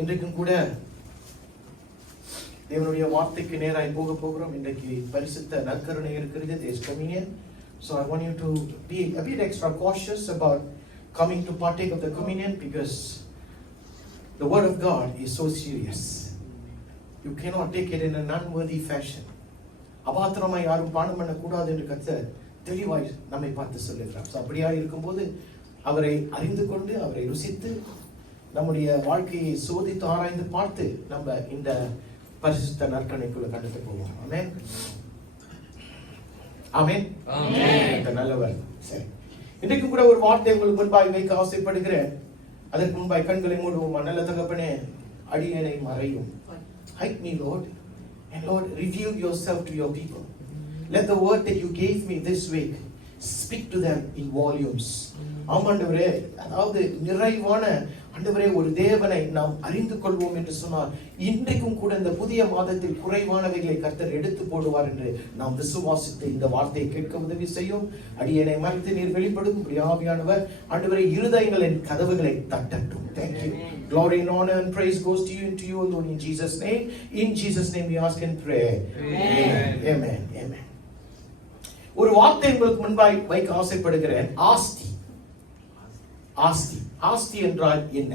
இன்றைக்கும் கூட தேவனுடைய வார்த்தைக்கு நேராய் போகிறோம். இன்றைக்கு பரிசுத்த நற்கருணை இருக்கிறது, this communion. So I want you to be a bit extra cautious about coming to partake of the communion, because the word of God is so serious. You cannot take it in an unworthy fashion. அபாத்திரமாய் யாரும் பானம் பண்ண கூடாது என்று கர்த்தர் தெளிவாய் நம்மை பார்த்து சொல்லுகிறார். அப்படியா இருக்கும்போது அவரை அறிந்து கொண்டு அவரை ருசித்து நம்முடைய வாழ்க்கையை சோதித்து ஆராய்ந்து பார்த்து நம்ம இந்த பரிசுத்த நற்கருணைக்குள்ள கண்டுட்டு போவோம். ஆமென், ஆமென், ஆமென். நல்லவர். சரி, இன்றைக்கு கூட ஒரு வார்த்தை உங்களுக்கு முன்பாய் வைக்க ஆசைப்படுகிறேன். அதற்கு முன்பாய் கண்களை மூடுவோம். நல்ல தகப்பனே, அடியேனை மறையும். Hide me, Lord, and Lord, reveal yourself to your people. Let the word that you gave me this week speak to them in volumes. ஆமாண்டவரே, அதாவது நிறைவான ஆண்டவரே, ஒரு தேவனை நாம் அறிந்து கொள்வோம் என்று சொன்னார். இன்றைக்கும் கூட இந்த புதிய மாதத்தில் குறைவானவைகளை கர்த்தர் எடுத்து போடுவார் என்று நாம் விசுவாசித்து இந்த வார்த்தையை கேட்க உதவி செய்யும். அடியேனை மறைத்து நீர் வெளிப்படும் ஆவியானவர் ஆண்டவரே இருதயங்களின் கதவுகளை தட்டட்டும். Thank you. Glory and honor and praise goes to you and to you alone in Jesus' name. In Jesus' name we ask and pray. Amen. Amen. Amen. ஒரு வார்த்தை உங்களுக்கு முன்பாய் வைக்க ஆசைப்படுகிறேன். ஆஸ்தி. ஆஸ்தி. ஆஸ்தி என்றால் என்ன?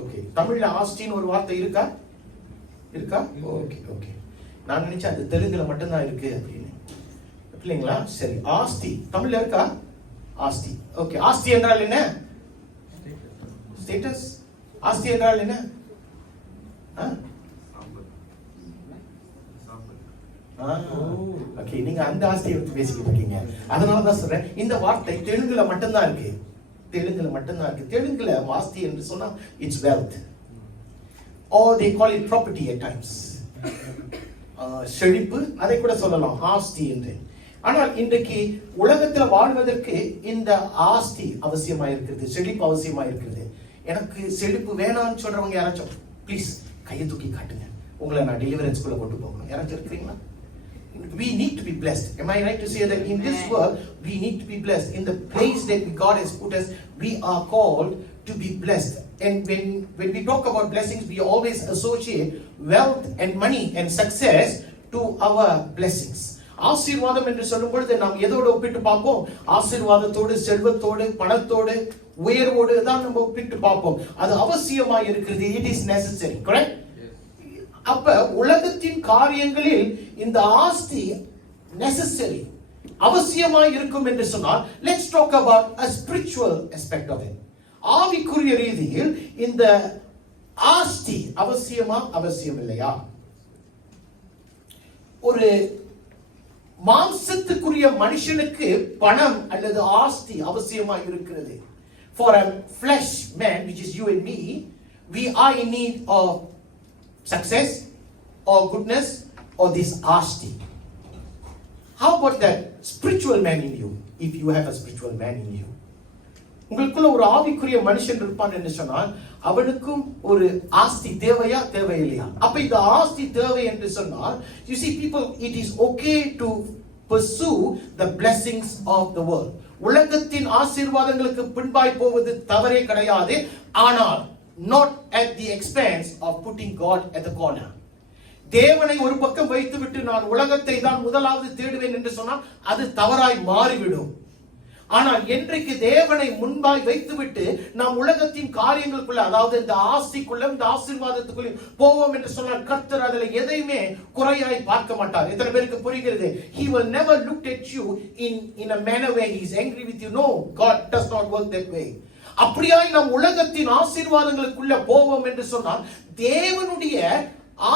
ஓகே, தமிழ்ல ஆஸ்தின்னு ஒரு வார்த்தை இருக்கா? இருக்கா? Okay, okay. நான் நினைச்சேன் அது தெலுங்குல மட்டும்தான் இருக்கு அப்படின்னு. இல்லைங்களா? சரி, ஆஸ்தி தமிழ்ல இருக்கா? ஆஸ்தி. ஓகே, ஆஸ்தி என்றால் என்ன? ஸ்டேட்டஸ். ஆஸ்தி என்றால் என்ன? ஓகே, நீங்க அந்த ஆஸ்தியை பத்தி பேசிக்கிட்டு இருக்கீங்க. அதனாலதான் சொல்றேன், இந்த வார்த்தை தெலுங்குல மட்டும்தான் இருக்கு. தெலுங்குல மட்டும்தான் இருக்கு. தெலுங்குல ஆஸ்தி என்று சொன்னா it's wealth, or they call it property at times. செழிப்பு, அதை கூட சொல்லலாம் ஆஸ்தி என்று. ஆனால் இன்றைக்கு உலகத்துல வாழ்வதற்கு இந்த ஆஸ்தி அவசியமா இருக்கிறது, செழிப்பு அவசியமா இருக்கிறது. எனக்கு செழிப்பு வேணாம்னு சொல்றவங்க யாராச்சும் ப்ளீஸ் கையை தூக்கி காட்டுங்க, உங்களை நான் டெலிவரன்ஸ்குள்ள கொண்டு போகணும். யாராச்சும் இருக்கிறீங்களா? We need to be blessed. Am I right to say that in this world we need to be blessed? In the place that God has put us, we are called to be blessed. And when we talk about blessings, we always associate wealth and money and success to our blessings. ஆசீர்வாதம் என்று சொல்லும் பொழுது நாம் எதோடு ஒப்பிட்டு பார்ப்போம்? ஆசீர்வாதத்தோடு, செல்வத்தோடு, பணத்தோடு, உயர்வோடு தான் நம்ம ஒப்பிட்டு பார்ப்போம். அது அவசியமா இருக்கிறது. It is necessary, correct? அப்ப உலகத்தின் காரியங்களில் இந்த ஆஸ்தி necessary, அவசியமாய் இருக்கும் என்று சொன்னால், let's talk about a spiritual aspect of it. ஆவிக்குரிய ரீதியில் இந்த ஆஸ்தி அவசியமா அவசியம் இல்லையா? ஒரு மாம்சத்துக்குரிய மனுஷனுக்கு பணம் அல்லது ஆஸ்தி அவசியமா இருக்கிறது. For a flesh man, which is you and me, we are in need of success or goodness or this asti. How about that spiritual man in you? If you have a spiritual man in you, உங்களுக்குள்ள ஒரு ஆவிக்குரிய மனுஷன் இருப்பான் என்று சொன்னால் அவனுக்கும் ஒரு ஆஸ்தி தேவையா தேவையில்லையா? அப்ப இந்த ஆஸ்தி தேவை என்று சொன்னால், you see people, it is okay to pursue the blessings of the world. உலகத்தின் ஆசீர்வாதங்களுக்கு பின்பாய் போவது தவறே கிடையாது. ஆனால் not at the expense of putting God at the corner. தேவனை ஒரு பக்கம் வைத்துவிட்டு நான் உலகத்தை தான் முதலாவது தேடுவேன் என்று சொன்னால் அது தவறாய் மாறிவிடும். ஆனால் என்றைக்கு தேவனை முன்பாய் வைத்துவிட்டு நாம் உலகத்தின் காரியங்களுக்குள்ள, அதாவது இந்த ஆஸ்திக்குள்ள, இந்த ஆசீர்வாதத்துக்குள்ள போவோம் என்று சொன்னால் கர்த்தர் அதில் எதையுமே குறையாய் பார்க்க மாட்டார். எத்தனை பேருக்கு புரிகிறது? He will never look at you in a manner where he is angry with you. No, God does not work that way. அப்படியாய் நாம் உலகத்தின் ஆசீர்வாதங்களுக்குள்ள போவோம் என்று சொன்னால் தேவனுடைய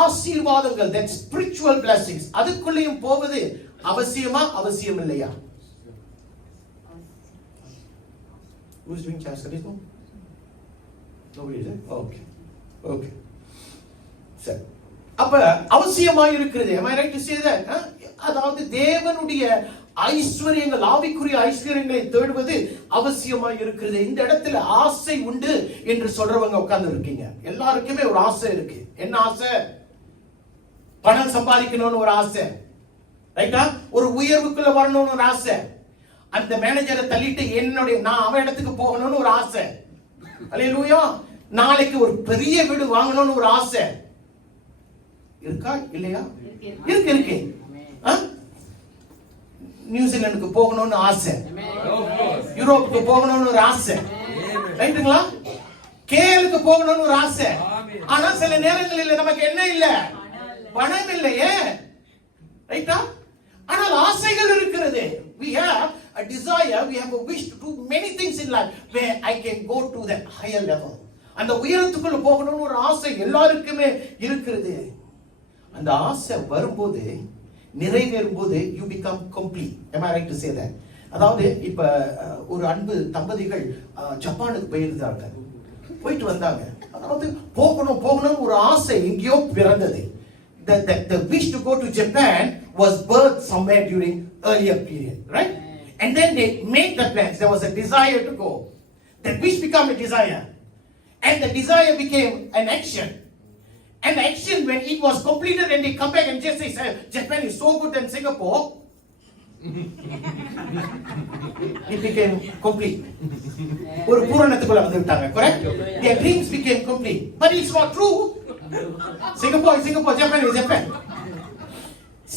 ஆசீர்வாதங்கள், that spiritual blessings, அதுக்குள்ளேயும் போவது அவசியமா அவசியம் இல்லையா? Who's doing chastetism? Nobody is it? Okay. Okay. சரி, அப்ப அவசியமா இருக்கிறது. Am I right to say that? அதாவது தேவனுடைய ஐஸ்வர்யங்கள், ஆவிக்குரிய ஐஸ்வர்யங்களை தேடுவது அவசியமா இருக்கிறது. இந்த இடத்துல ஆசை உண்டு என்று சொல்றவங்க உட்கார்ந்து இருக்கீங்க. எல்லாருக்குமே ஒரு ஆசை இருக்கு. என்ன ஆசை? பணம் சம்பாதிக்கணும்னு ஒரு ஆசை, ரைட்டா? ஒரு உயர்வுக்குள்ள வரணும்னு ஒரு ஆசை. அந்த மேனேஜரை தள்ளிட்டு நான் அவன் இடத்துக்கு போகணும்னு ஒரு ஆசை. அல்லேலூயா. நாளைக்கு ஒரு பெரிய வீடு வாங்கணும்னு ஒரு ஆசை இருக்கா இல்லையா? இருக்கு. நியூசிலாந்துக்கு போகணும்னு ஆசை, யூரோப்புக்கு போகணும்னு ஒரு ஆசை, ரைட்டுங்களா? கேலுக்கு போகணும்னு ஒரு ஆசை. ஆனா சில நேரங்களில் நமக்கு என்ன இல்ல, பணம் இல்லையே, ரைட்டா? ஆனால் ஆசைகள் இருக்கிறது. We have a desire, we have a wish to do many things in life where I can go to that higher level. அந்த உயரத்துக்குள்ள போகணும்னு ஒரு ஆசை எல்லாருக்குமே இருக்கிறது. அந்த ஆசை வரும்போது, நிறைவேறும் போது you become complete. Am I right to say that? அதாவது இப்ப ஒரு அன்பு தம்பதிகள் ஜப்பானுக்கு போயிருந்தாங்க, போயிட்டு வந்தாங்க. அதாவது போகணும் ஒரு ஆசை எங்கேயோ பிறந்தது. The wish to go to Japan was birthed somewhere during earlier period, right? And then they made the plans. There was a desire to go. That wish became a desire, and the desire became an action. And the action, when it was completed, and they come back and just say, Japan is so good than Singapore, it became complete. ஒரு பூரணத்துக்குள்ள வந்து விட்டாங்க, correct? Their dreams became complete. But it's not true. Singapore, Japan.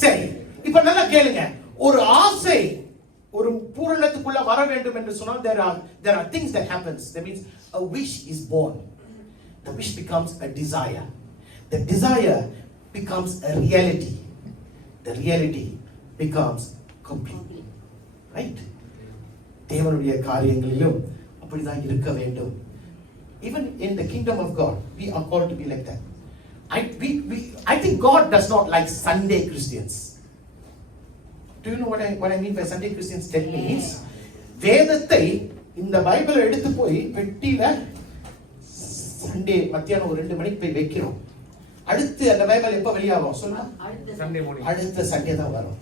சரி, இப்ப நல்லா கேளுங்க. ஒரு ஆசை ஒரு பூரணத்துக்குள்ள வர வேண்டும் என்று சொன்னால் there are things that happens. That means a wish is born. The wish becomes a desire. The desire becomes a reality. The reality becomes complete. Right? தேவனுடைய காரியங்களிலும் அப்படிதான் இருக்க வேண்டும். Even in the kingdom of God, we are called to be like that. I think God does not like Sunday Christians. Do you know what I mean by Sunday Christians? That means வேதத்தை இந்த பைபிளை எடுத்து போய் பெட்டியில Sunday மத்தியானம் ஒரு 2 மணிக்கு போய் வைக்கிறோம். அடுத்து அந்த பைபிள் எப்ப வெளியாகும் சொல்லுங்க? அடுத்த சண்டே தான் வரும்.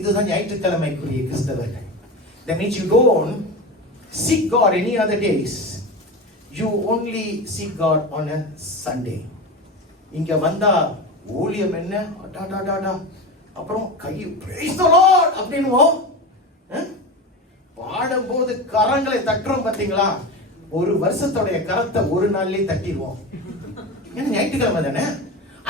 இதுதான் ஞாயிற்றுக்கிழமைக்குரிய கிறிஸ்தவர்கள். That means you don't seek God any other days. You only seek God on a Sunday. இங்க வந்தா ஊழியம் என்ன அடாடாடாடா, அப்புறம் கை praise the Lord அப்படினுவோம். பாடும்போது கரங்களை தட்டுறோம் பாத்தீங்களா? ஒரு வருஷத்தோட கரத்தை ஒரு நாள்லயே தட்டிடுவோம். ஏன்னா ஞாயிற்றுக்கிழமை தானே.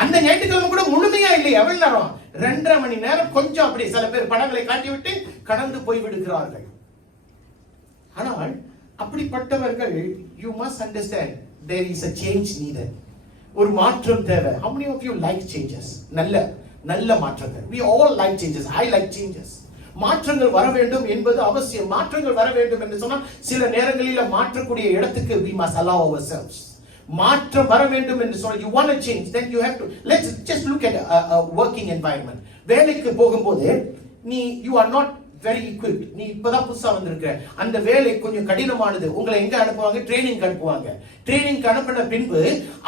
அந்த ஞாயிற்றுக்கிழமை கூட முழுமையா இல்லையா? எவ்வளவு நேரம்? 2.5 மணி நேரம் கொஞ்சம் அப்படி சில பேர் படங்களை காட்டிவிட்டு கடந்து போய் விடுகிறார்கள். ஆனால் அப்படிப்பட்டவர்கள், you must understand there is a change needed. ஒரு மாற்றம் தேவை. How many of you like changes? நல்ல மாற்றங்கள். We all like changes. I like changes. மாற்றங்கள் வர வேண்டும் என்பது அவசியம். மாற்றங்கள் வர வேண்டும் என்று சொன்னால் சில நேரங்களில் மாற்றக்கூடிய இடத்துக்கு we must allow ourselves. மாற்றம் வர வேண்டும் என்று சொன்னால் you want to change, then you have to. Let's just look at a working environment. வேலைக்கு போகும்போது you are not very equipped. நீ இப்பதான் புதுசா வந்திருக்க, அந்த வேலை கொஞ்சம் கடினமானது. உங்களை எங்க அனுப்புவாங்க? ட்ரெயினிங் அனுப்புவாங்க. ட்ரெயினிங் அனுப்பின பின்பு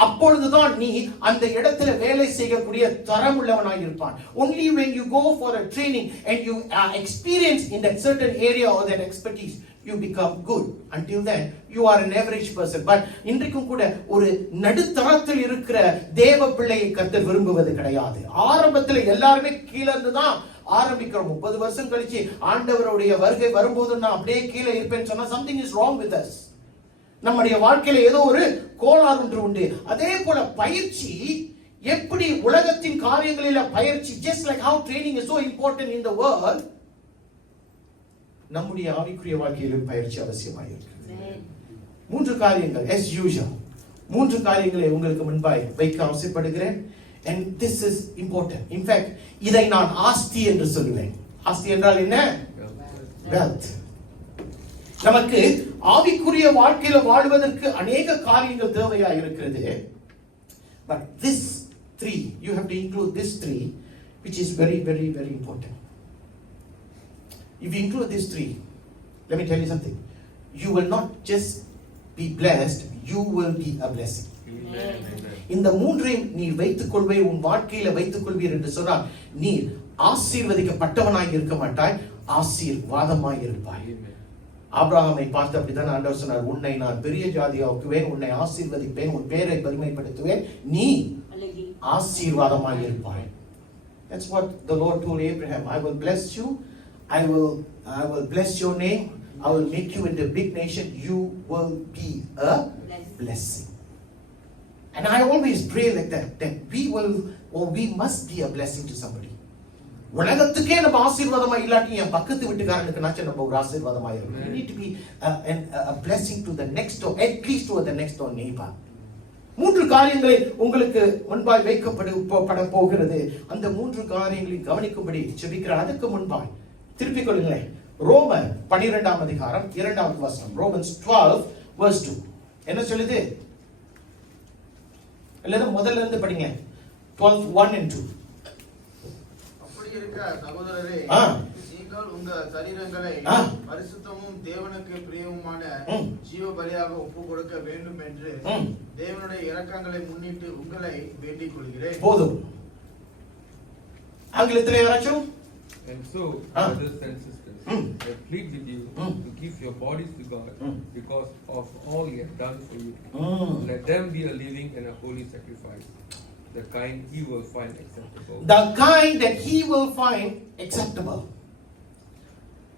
அப்பொழுதுதான் நீ அந்த இடத்துல வேலை செய்யக்கூடிய தரம் உள்ளவனாய் இருப்பான். Only when you go for a training and you are experienced in that certain area or that expertise, you become good. Until then you are an average person. But இன்றைக்கும் கூட ஒரு நடுத்தரத்தில் இருக்கிற தேவ பிள்ளையை கர்த்தர் விரும்புவது கிடையாது. ஆரம்பத்தில் எல்லாருமே கீழ இருந்து தான் ஆரம்பிக்கிறோம். 30 வருஷம் கழிச்சு ஆண்டவருடைய வருகை வரும்போது நான் அப்படியே கீழே இருப்பேன்னு சொன்னா something is wrong with us. நம்முடைய வாழ்க்கையில ஏதோ ஒரு கோளாறு ஒன்று உண்டு. அதே போல பயிற்சி, எப்படி உலகத்தின் காரியங்களில பயிற்சி, just like how training is so important in the world, நம்முடைய ஆவிக்குரிய வாழ்க்கையிலும் பயிற்சி அவசியமாக இருக்கிறது. 3 காரியங்கள் as usual. 3 காரியங்களை உங்களுக்கு முன்பாய் வைக்க ஆசைப்படுகிறேன். And this is important. In fact, இதை நான் ஆஸ்தி என்று சொல்லுவேன். ஆஸ்தி என்றால் என்ன? Wealth. நமக்கு ஆவிக்குரிய வாழ்க்கையில வாழ்வதற்கு अनेक காரியங்கள் தேவையா இருக்கிறது. But this 3, you have to include this 3, which is very, very, very important. If you include these 3, let me tell you something. You will not just be blessed, you will be a blessing. இந்த 3ஐயும் நீ வைத்துக் கொள்வீர், உன் வாழ்க்கையில வைத்துக் கொள்வீர் என்று சொன்னால் நீ ஆசீர்வதிக்கப்பட்டவனாய் இருக்க மாட்டாய், ஆசீர்வாதமாய் இருப்பாய். ஆபிரகாமை பார்த்து அப்படித்தான் ஆண்டவர் சொன்னார், உன்னை நான் பெரிய ஜாதியாக்குவேன், உன்னை ஆசீர்வதிப்பேன், உன் பேரை பெருமைப்படுத்துவேன், நீ ஆசீர்வாதமாய் இருப்பாய். That's what the Lord told Abraham. I will bless you, I will I will bless your name. I will make you into a big nation. You will be a blessing. And I always pray like that we will, or we must be a blessing to somebody. உலகத்துக்கே நம்ம ஆசீர்வாதமா இல்லாட்டி என் பக்கத்து வீட்டுக்காரனுக்கு நாச்ச நம்ம ஒரு ஆசீர்வாதமா இருக்கும். You need to be a blessing to the next door, at least to the next door neighbor. 3 காரியங்களை உங்களுக்கு முன்பாய் வைக்கப்பட போகிறது. அந்த 3 காரியங்களை கவனிக்கும்படி ஜெபிக்கிறேன். அதுக்கு முன்பாய் திருப்பிக் கொள்ளுங்களேன். ரோமர் 12ஆம் அதிகாரம் 2வது வசனம். Romans 12 verse 2 என்ன சொல்லுது? எல்லாரும் முதல்ல இருந்து படிங்க. 12:1 and 2. அப்படி இருக்க சகோதரரே, நீங்கள் உங்கள் சரீரங்களை பரிசுத்தமும் தேவனுக்கு பிரியமுமான ஜீவ பலியாக ஒப்பு கொடுக்க வேண்டும் என்று தேவனுடைய இரக்கங்களை முன்னிட்டு உங்களை வேண்டிக் கொள்கிறேன். போதும். ஆங்கிலத்தில் யாராச்சும்? And so, brothers and sisters, I plead with you to give your bodies to God because of all He has done for you. Let them be a living and a holy sacrifice, the kind He will find acceptable. The kind that He will find acceptable.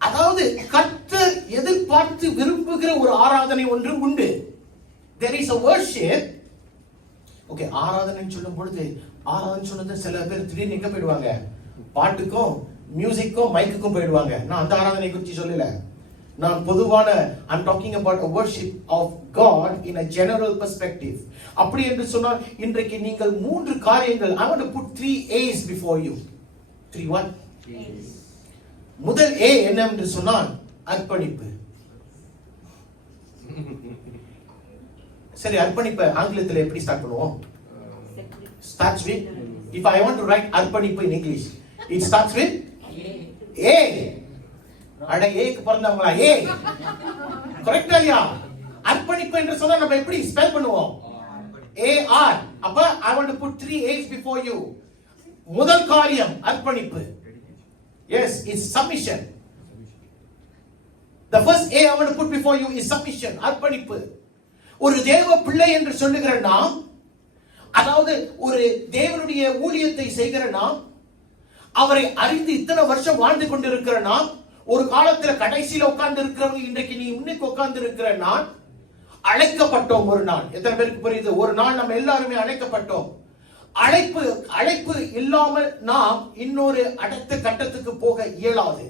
அதாவது கர்த்தர் எதிர்பார்த்து விரும்புகிற ஒரு ஆராதனை ஒன்று உண்டு. There is a worship. Okay, ஆராதனைன்னு சொல்லும் பொழுது ஆராதனை சொன்னது சில பேர் திடீர்னு எங்க போயிடுவாங்க? பாட்டுக்கும் மியூசிக்கும் மைக்குக்கும் போயிடுவாங்க. நான் அந்த ஆராதனை குறித்து சொல்லல. நான் பொதுவான I'm talking about a worship of God in a general perspective. அப்படி என்று சொன்னால் இன்றைக்கு நீங்கள் 3 காரியங்கள் I want to put 3 A's before you. 3 what? A's. முதல் A என்ன என்று சொன்னால் அர்ப்பணிப்பு. சரி, அர்ப்பணிப்பு ஆங்கிலத்தில் எப்படி ஸ்டார்ட் பண்ணுவோம்? Starts with, if I want to write அர்ப்பணிப்பு in English, it starts with A. அட ஏக்கு பிறந்தவங்களா? ஏ கரெக்டா இல்லையா? அர்ப்பணிப்பு என்று சொன்னா நம்ம எப்படி ஸ்பெல் பண்ணுவோம்? AR. அப்ப I want to put 3 A's before you. முதல் காரியம் அர்ப்பணிப்பு. Yes, it's submission. The first A I want to put before you is submission. அர்ப்பணிப்பு. ஒரு தேவ பிள்ளை என்று சொல்லுகிற நாம், அதாவது ஒரு தேவனுடைய ஊழியத்தை செய்கிற நாம், அவரை அறிந்து இத்தனை வருஷம் வாழ்ந்து கொண்டிருக்கிற நாம், ஒரு காலத்துல கடைசியில உட்கார்ந்து இருக்கிறவங்க இன்றைக்கு நீ முன்னுக்கு உட்கார்ந்து இருக்கிற நான், அழைக்கப்பட்டோம் ஒரு நாள். எத்தனை பேருக்கு புரியுது? ஒரு நாள் நம்ம எல்லாருமே அழைக்கப்பட்டோம். அழைப்பு இல்லாமல் நாம் இன்னொரு அடுத்த கட்டத்துக்கு போக இயலாது.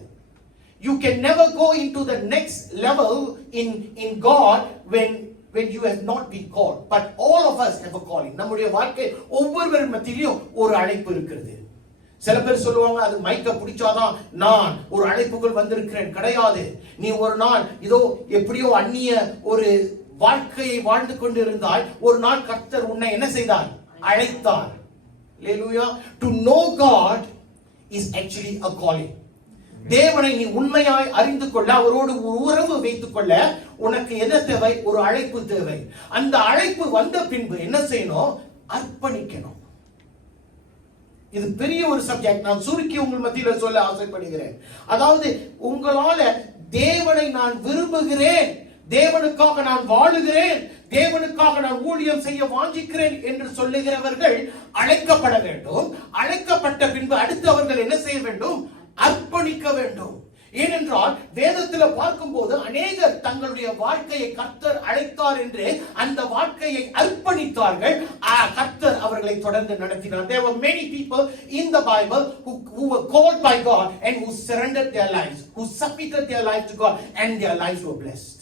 You can never go into the next level in God when you have not been called. But all of us have a calling. நம்முடைய வாழ்க்கை ஒவ்வொருவர் மத்தியிலும் ஒரு அழைப்பு இருக்கிறது. சில பேர் சொல்லுவாங்க அது மைக்க பிடிச்சாதான் நான் ஒரு அழைப்புக்குள் வந்திருக்கிறேன். கிடையாது. நீ ஒரு நாள் இதோ எப்படியோ அந்நிய ஒரு வாழ்க்கையை வாழ்ந்து கொண்டு இருந்தால் ஒரு நாள் கர்த்தர் உன்னை என்ன செய்தார்? அழைத்தார். Hallelujah. To know God is actually a calling. தேவனை நீ உண்மையாய் அறிந்து கொள்ள, அவரோடு உறவு வைத்துக் கொள்ள உனக்கு என்ன தேவை? ஒரு அழைப்பு தேவை. அந்த அழைப்பு வந்த பின்பு என்ன செய்யணும்? அர்ப்பணிக்கணும். இது பெரிய ஒரு சப்ஜெக்ட். நான் சுருக்கி உங்கள் மத்தியில சொல்ல ஆசைப்படுகிறேன். அதாவது உங்களால தேவனை நான் விரும்புகிறேன், தேவனுக்காக நான் வாழுகிறேன், தேவனுக்காக நான் ஊழியம் செய்ய வாஞ்சிக்கிறேன் என்று சொல்லுகிறவர்கள் அழைக்கப்பட வேண்டும். அழைக்கப்பட்ட பின்பு அடுத்து அவர்கள் என்ன செய்ய வேண்டும்? அர்ப்பணிக்க வேண்டும். ஏனென்றால் வேதத்தில் பார்க்கும்போது அநேகர் தங்களுடைய வாழ்க்கையை கர்த்தர் அழைத்தார் என்று அந்த வாழ்க்கையை அர்ப்பணித்தார்கள். கர்த்தர் அவர்களை தொடர்ந்து நடத்தினார். There were many people in the Bible who were called by God and who surrendered their lives, who submitted their life to God, and their lives were blessed.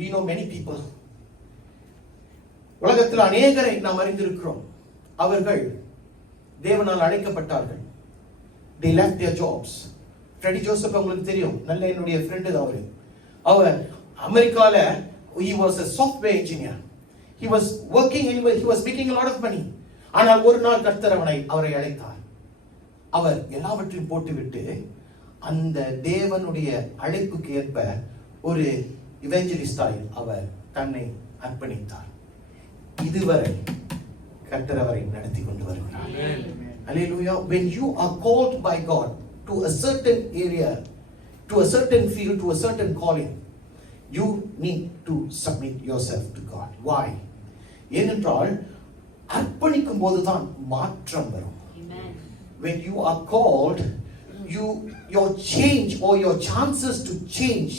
We know many people. உலகத்தில் அநேகரை நாம் அறிந்திருக்கிறோம். அவர்கள் தேவனால் அழைக்கப்பட்டார்கள். They left their jobs. Freddie Joseph உங்களுக்கு தெரியும், நல்ல என்னுடைய ஃப்ரெண்ட் தான் அவர் அமெரிக்கால he was a software engineer. He was working and he was making a lot of money. ஆனால் ஒரு நாள் கர்த்தர் அவரை அழைத்தார். அவர் எல்லாவற்றையும் போட்டுவிட்டு அந்த தேவனுடைய அழைப்புக்கு ஏற்ப ஒரு இவெஞ்சலிஸ்டாய் அவர் தன்னை அர்ப்பணித்தார். இதுவரை கர்த்தர் அவரை நடத்தி கொண்டு வருகிறார். Hallelujah. When you are called by God to a certain area, to a certain field, to a certain calling, you need to submit yourself to God. Why? ஏனென்றால் அர்ப்பணிக்கும் போதுதான் மாற்றம் வரும். When you are called, your change or your chances to change.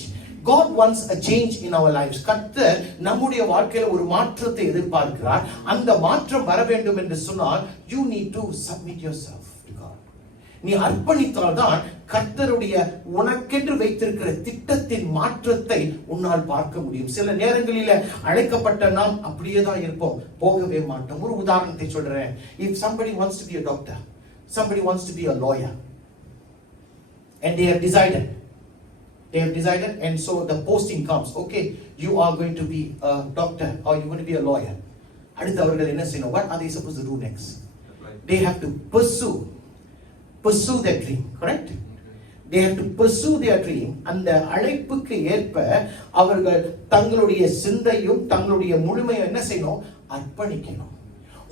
God wants a change in our lives. கர்த்தர் நம்முடைய வாழ்க்கையில ஒரு மாற்றத்தை எதிர்பார்க்கிறார். அந்த மாற்றம் வர வேண்டும் என்று சொன்னால் you need to submit yourself to God. நீ அர்ப்பணித்தால் தான் கர்த்தருடைய உனக்கென்று வைத்திருக்கிற திட்டத்தின் மாற்றத்தை உன்னால் பார்க்க முடியும். சில நேரங்களில அழைக்கப்பட்ட நாம் அப்படியே தான் இருப்போம், போகவே மாட்டோம். ஒரு உதாரணத்தை சொல்றேன். If somebody wants to be a doctor, somebody wants to be a lawyer, and they have decided, and so the posting comes, okay, you are going to be a doctor or you're going to be a lawyer. அடுத்து அவர்கள் என்ன செய்யணும்? What are they supposed to do next? They have to pursue their dream, correct? They have to pursue their dream. அந்த அழைப்புக்கு ஏற்ப அவர்கள் தங்களுடைய சிந்தையும் தங்களுடைய முழுமையை என்ன செய்யணும்? அர்ப்பணிக்கணும்.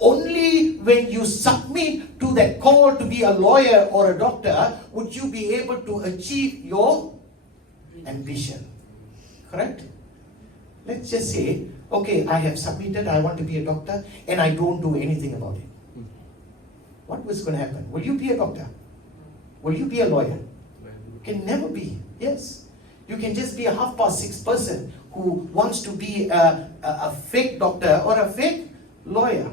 Only when you submit to that call to be a lawyer or a doctor would you be able to achieve your ambition. Correct? Let's just say, okay, I have submitted, I want to be a doctor, and I don't do anything about it. What was going to happen? Will you be a doctor? Will you be a lawyer? You can never be. Yes. You can just be a 6:30 person who wants to be a fake doctor or a fake lawyer.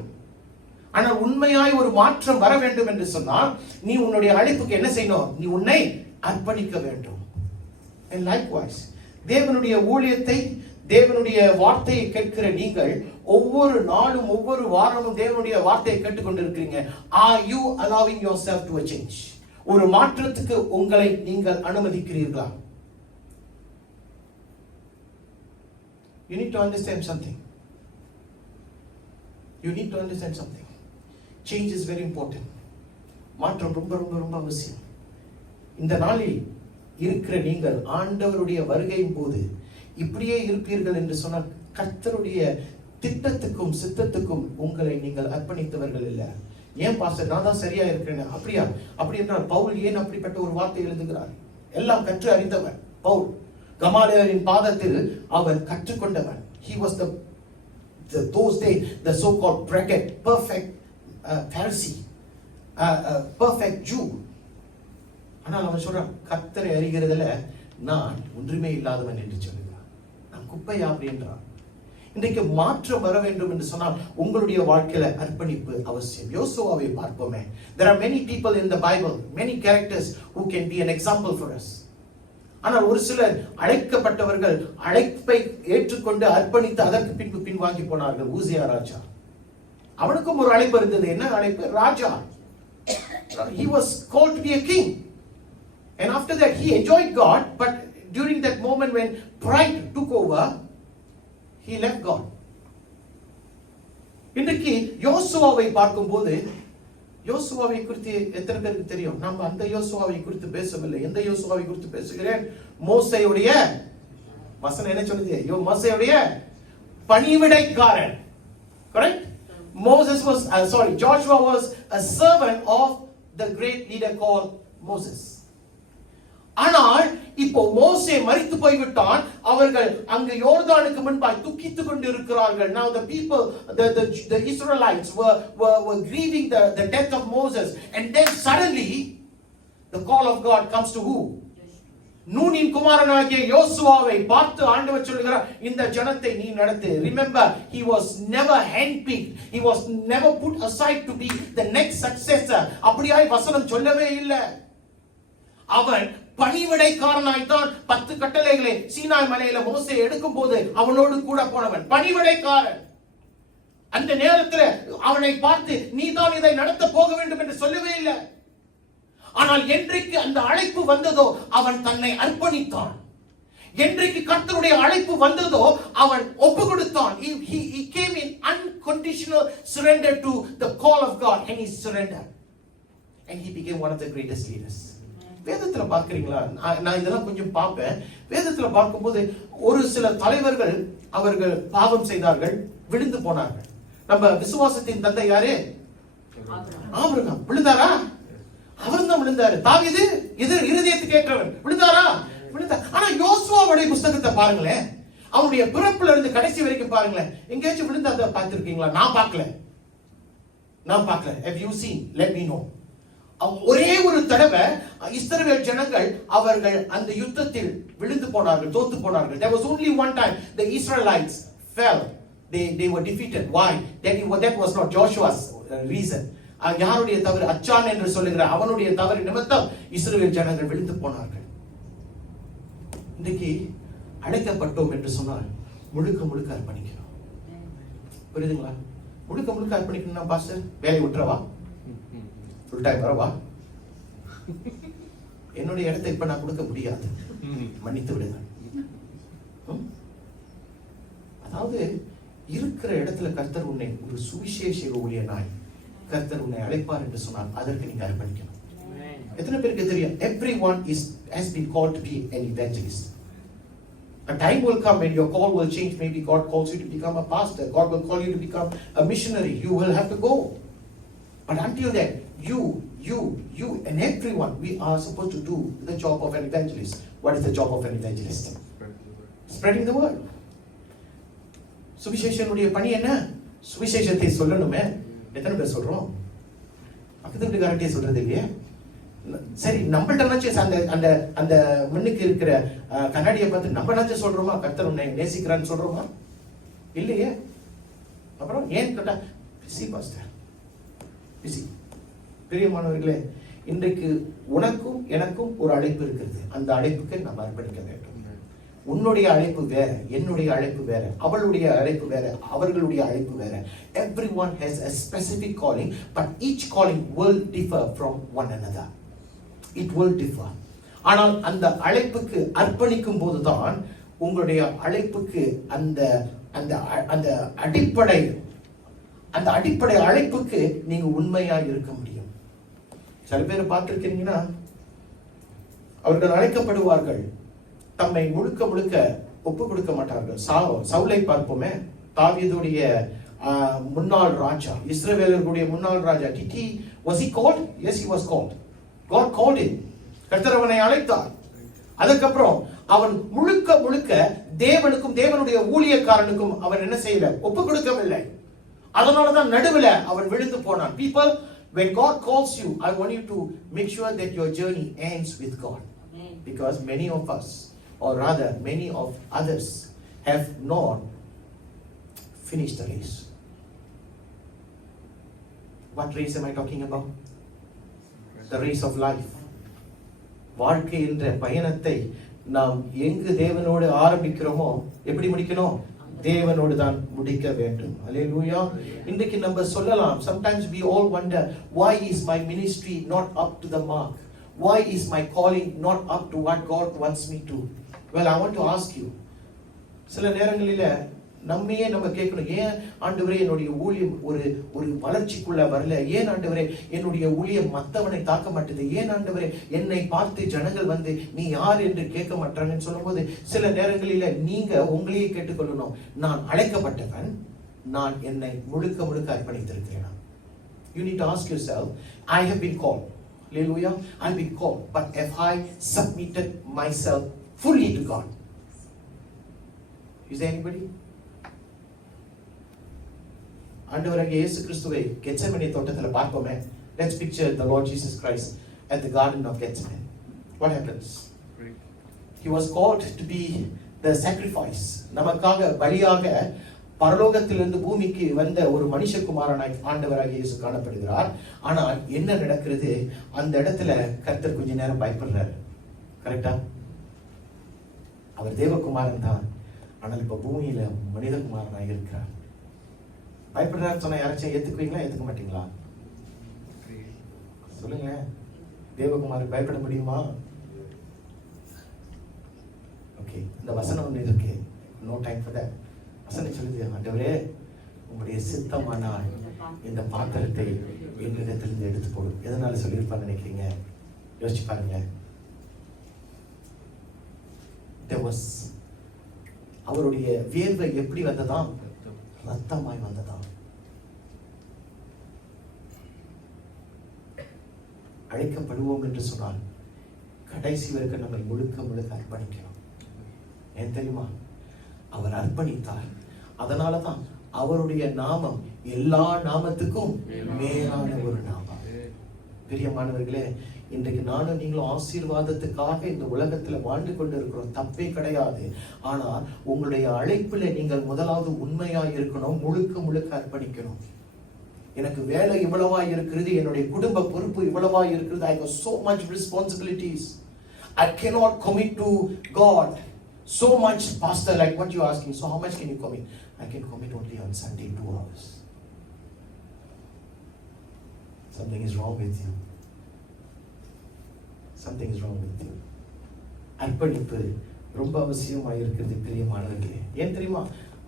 ஆனால் உண்மையாய் ஒரு மாற்றம் வர வேண்டும் என்று சொன்னால் நீ உன்னுடைய அழைப்புக்கு என்ன செய்யணும்? நீ உன்னை அர்ப்பணிக்க வேண்டும். And likewise, தேவனுடைய ஊழியத்தை, தேவனுடைய வார்த்தையை கேட்கிற நீங்கள் ஒவ்வொரு நாளும் ஒவ்வொரு வாரமும் தேவனுடைய வார்த்தையை கேட்டுக்கொண்டிருக்கிறீங்க. Are you allowing yourself to a change? ஒரு மாற்றத்துக்கு உங்களை நீங்கள் அனுமதிக்கிறீர்களா? You need to understand something. You need to understand something. Change is very important. மாற்றம் ரொம்ப ரொம்ப ரொம்ப அவசியம். இந்த நாளில் இருக்கிற நீங்கள் ஆண்டவருடைய வருகையின் போது இப்படியே இருப்பீர்கள் என்று சொன்னால் கர்த்தருடைய திட்டத்துக்கும் சித்தத்துக்கும் உங்களை நீங்கள் அர்ப்பணித்தவர்கள் இல்லை. ஏன் பாஸ்டர் நான் தான் சரியா இருக்கிறேன்? அப்படியா? அப்படி என்றால் பவுல் ஏன் அப்படிப்பட்ட ஒரு வார்த்தை எழுதுகிறார்? எல்லாம் கற்று அறிந்தவன் பவுல். கமாலியலின் பாதத்தில் அவர் கற்றுக்கொண்டவன். He was those days the so-called braggart, perfect Pharisee, perfect Jew. ஆனால் அவன் சொல்றான், கர்த்தரை அறிகிறதுல நான் ஒன்றுமே இல்லாதவன் என்று சொல்லுகிறான். நான் குப்பையா அப்படின்றான். இன்றைக்கு மாற்றம் வர வேண்டும் என்று சொன்னால் உங்களுடைய வாழ்க்கையில அர்ப்பணிப்பு அவசியம். யோசுவாவை பார்ப்போமே. There are many people in the Bible, many characters who can be an example for us. ஆனால் ஒரு சிலர் அழைக்கப்பட்டவர்கள் அழைப்பை ஏற்றுக்கொண்டு அர்ப்பணித்து அதற்கு பின்பு பின்வாங்கி போனார்கள். ஊசியா ராஜா, அவனுக்கும் ஒரு அழைப்பு இருந்தது. என்ன அழைப்பு? ராஜா. He was called to be a king. And after that he enjoyed God, but during that moment when pride took over, he left God. இன்றைக்கு யோசுவாவை பார்க்கும்போது, யோசுவாவை குறித்து எத்தனை பேருக்கு தெரியும்? நம்ம அந்த யோசுவாவை குறித்து பேசவில்லை. எந்த யோசுவாவை குறித்து பேசுகிறேன்? மோசேயுடைய வசனம் என்ன சொல்லுது? மோசேயுடைய பணிவிடைக்காரன். Correct? Joshua was a servant of the great leader called Moses. ஆனால் இப்போ மோசே மரித்து போய்விட்டான். அவர்கள் அங்கு யோர்தானுக்கு முன்பாய் துக்கித்துக் கொண்டிருக்கிறார்கள். Now the people, the Israelites were grieving the death of Moses, and then suddenly the call of God comes to who? நூனின் குமாரனாகிய யோசுவாவை பார்த்து ஆண்டவர் சொல்கிறார், இந்த ஜனத்தை நீ நடத்து. Remember, he was never handpicked, he was never put aside to be the next successor. அப்படியாய் வசனம் சொல்லவே இல்லை. அவன் பணிவிடைக்காரனாய் தான் 10 கட்டளைகளை சீனாய் மலையில மோசே எடுக்கும் போது அவனோடு கூட போனவன் பணிவிடைக்காரன். அந்த நேரத்தில் அவனை பார்த்து நீ தான் இதை நடத்த போக வேண்டும் என்று சொல்லவே இல்லை. ஆனால் என்றைக்கு அந்த அழைப்பு வந்ததோ அவன் தன்னை அர்ப்பணித்தான். என்றைக்கு கர்த்தருடைய அழைப்பு வந்ததோ அவன் ஒப்பு கொடுத்தான். He came in unconditional surrender to the call of God, and he surrendered, and he became one of the greatest leaders. வேதத்துல பார்க்கிறீங்களா? நான் இதெல்லாம் கொஞ்சம் பார்ப்பேன். வேதத்துல பார்க்கும்போது ஒரு சில தலைவர்கள் அவர்கள் பாவம் செய்தார்கள், விழுந்து போனார்கள். நம்ம விசுவாசத்தின் தந்தை யாரு? ஆபிரகாம். விழுந்தாரா? அவர் தான் விழுந்தாரு. தாவீது இது இருதயத்துக்கு ஏற்றவன். விழுந்தாரா? விழுந்தார். ஆனா யோசுவாவுடைய புத்தகத்தை பாருங்களேன், அவனுடைய பிறப்புல இருந்து கடைசி வரைக்கும் பாருங்களேன். எங்கேயாச்சும் விழுந்ததை பார்த்திருக்கீங்களா? நான் பார்க்கல. Have you seen? Let me know. ஒரே ஒரு தடவை இஸ்ரவேல் ஜனங்கள் அவர்கள் அந்த யுத்தத்தில் விழுந்து போனார்கள், தோத்து போனார்கள். There was only one time the Israelites fell. They were defeated. Why? That was not Joshua's reason. யாருடைய தவறு? அச்சான் என்று சொல்லுகிற அவனுடைய தவறு நிமித்தம் இஸ்ரவேல் ஜனங்கள் விழுந்து போனார்கள். இன்னைக்கு அழைக்கப்பட்டோம் என்று சொன்னால் முழுக்க முழுக்க அர்ப்பணிக்கிறோம். புரியுதுங்களா? முழுக்க முழுக்க அர்ப்பணிக்கணும்னா பாஸ்டர் வேலையை விட்டுறவா, ஃபுல் டைம் வரவா, என்னுடைய இடத்தை இப்ப நான் கொடுக்க முடியாது, மன்னித்து விடுங்க. அதாவது இருக்கிற இடத்துல கர்த்தர் உன்னை ஒரு சுவிசேஷ ஊழியனாய் கர்த்தர் உன்னை அழைப்பார் என்று சொன்னால் அதற்கு நீங்க அர்ப்பணிக்கணும். எத்தனை பேருக்கு தெரியும்? Everyone has been called to be an evangelist. A time will come when your call will change. Maybe God calls you to become a pastor. God will call you to become a missionary. You will have to go. But until then, you and everyone, we are supposed to do the job of an evangelist. What is the job of an evangelist? Spreading the word. சுவிசேஷனுடைய பணி என்ன? சுவிசேஷத்தை சொல்லணுமே. எத்தனை பேர் சொல்றோம்? பக்கத்து வீட்டுக்காரட்டே சொல்றது இல்லையே. சரி, நம்மள்ட்ட அந்த அந்த அந்த முன்னுக்கு இருக்கிற கண்ணாடியை பார்த்து நம்ம சொல்றோமா கர்த்தர் உன்னை நேசிக்கிறான்னு சொல்றோமா? இல்லையே. அப்புறம் ஏன் கேட்டா பிஸி பாஸ்டர், பிஸி. பிரியமானவர்களே, இன்றைக்கு உனக்கும் எனக்கும் ஒரு அழைப்பு இருக்கிறது. அந்த அழைப்புக்கு நம்ம அர்ப்பணிக்க வேண்டும். உன்னுடைய அழைப்பு வேற, என்னுடைய அழைப்பு வேற, அவளுடைய அழைப்பு வேற, அவர்களுடைய அழைப்பு வேற. Everyone has a specific calling, but each calling will differ from one another. It will differ. ஆனால் அந்த அழைப்புக்கு அர்ப்பணிக்கும் போதுதான் உங்களுடைய அழைப்புக்கு அந்த அந்த அந்த அடிப்படை அந்த அடிப்படை அழைப்புக்கு நீங்க உண்மையா இருக்க முடியும். சில பேர் பார்த்திருக்கீங்கன்னா அவர்கள் அழைக்கப்படுவார்கள், தம்மை முழுக்க முழுக்க ஒப்பு கொடுக்க மாட்டார்கள். சவுலை பார்ப்போமே, தாவீதுடைய முன்னாள் ராஜா, இஸ்ரவேலர்களுடைய முன்னாள் ராஜா. Was he called? Yes, he was called. God called him. கர்த்தர் அவனை அழைத்தார். அதுக்கப்புறம் அவன் முழுக்க முழுக்க தேவனுக்கும் தேவனுடைய ஊழியக்காரனுக்கும் அவன் என்ன செய்யல? ஒப்பு கொடுக்கவில்லை. அதனாலதான் நடுவில் அவன் விழுந்து போனான். People, when God calls you, I want you to make sure that your journey ends with God. Because many of us, or rather many of others, have not finished the race. What race am I talking about? The race of life. வாழ்க்கை என்ற பயணத்தை நாம் எங்கு தேவனோடு ஆரம்பிக்கிறோமோ எப்படி முடிக்கணும்? தேவனோடு தான் முடிக்க வேண்டும். அல்லேலூயா. இன்றைக்கு நம்ம சொல்லலாம், sometimes we all wonder, why is my ministry not up to the mark? Why is my calling not up to what God wants me to? Well, I want to ask you, சில நேரங்களில நம்மையே நம்ம கேட்கணும், ஏன் ஆண்டவரே என்னுடைய ஊழியம் ஒரு வளர்ச்சிக்குள்ள வரல? ஏன் ஆண்டவரே என்னுடைய ஊழியம் மத்தவனை தாக்க மாட்டேது? ஏன் ஆண்டவரே என்னை பார்த்து ஜனங்கள் வந்து நீ யார் என்று கேட்க மாட்டாங்கன்னு சொல்லும்போது சில நேரங்களில நீங்க உங்களையே கேட்டுக்கொள்ளணும், நான் அழைக்கப்பட்டவன், நான் என்னை முழுக்க முழுக்க அர்ப்பணித்திருக்கிறேன். You need to ask yourself, I have been called. Hallelujah. I've been called, but have I submitted myself fully to God? Is there anybody? ஆண்டவராகிய இயேசு கிறிஸ்துவை கெத்செமனே தோட்டத்தில் பார்ப்போமே. Let's picture the Lord Jesus Christ at the Garden of Gethsemane. What happens? He was called to be the sacrifice. நமக்காக பலியாக பரலோகத்திலிருந்து பூமிக்கு வந்த ஒரு மனுஷகுமாரனாய் ஆண்டவராகிய இயேசு காணப்படுகிறார். ஆனால் என்ன நடக்கிறது? அந்த இடத்துல கர்த்தர் கொஞ்ச நேரம் பயப்படுறார். கரெக்டா? அவர் தேவகுமாரன் தான், ஆனால் இப்ப பூமியில மனிதகுமாரனாக இருக்கிறார். பயப்படுறாரு சொன்னா யாராச்சும் ஏத்துக்குவீங்களா, ஏத்துக்க மாட்டீங்களா? சொல்லுங்க. தேவகுமாருக்கு பயப்பட முடியுமா? ஓகே, இந்த வசனம் ஒன்று இருக்கு. No time for that. வசனம் சொல்லுது, ஆண்டவரே உங்களுடைய சித்தமானால் இந்த பாத்திரத்தை என்னிடத்திலிருந்து எடுத்து போடும். எதனால சொல்லியிருப்பான்னு நினைக்கிறீங்க? யோசிச்சு பாருங்க. அவருடைய வியர்வை எப்படி வந்ததாம்? ரத்தமாய் வந்ததாம். அழைக்கப்படுவோம் என்று சொன்னால் கடைசி வரைக்கும் நம்ம முழுக்க முழுக்க அர்ப்பணிக்கணும். ஏன் தெரியுமா? அவர் அர்ப்பணித்தார். அதனாலதான் அவருடைய நாமம் எல்லா நாமத்துக்கும் மேலான ஒரு நாமம். பிரியமானவர்களே, இன்றைக்கு நானும் நீங்களும் ஆசீர்வாதத்துக்காக இந்த உலகத்துல வாழ்ந்து கொண்டு இருக்கிறோம், தப்பே கிடையாது. ஆனா உங்களுடைய அழைப்புல நீங்கள் முதலாவது உண்மையா இருக்கணும், முழுக்க அர்ப்பணிக்கணும். எனக்கு வேலை இவ்வளவா இருக்கிறது, என்னுடைய குடும்ப பொறுப்பு இவ்வளவா இருக்கிறது, I have so much responsibilities, I cannot commit to God so much, pastor, like what you are asking. So how much can you commit? I can commit only on Sunday 2 hours. Something is wrong with you. Something is wrong with you. அர்ப்பணிப்பு ரொம்ப அவசியமாக இருக்கிறது பிரியமானவர்களே. ஏன் தெரியுமா?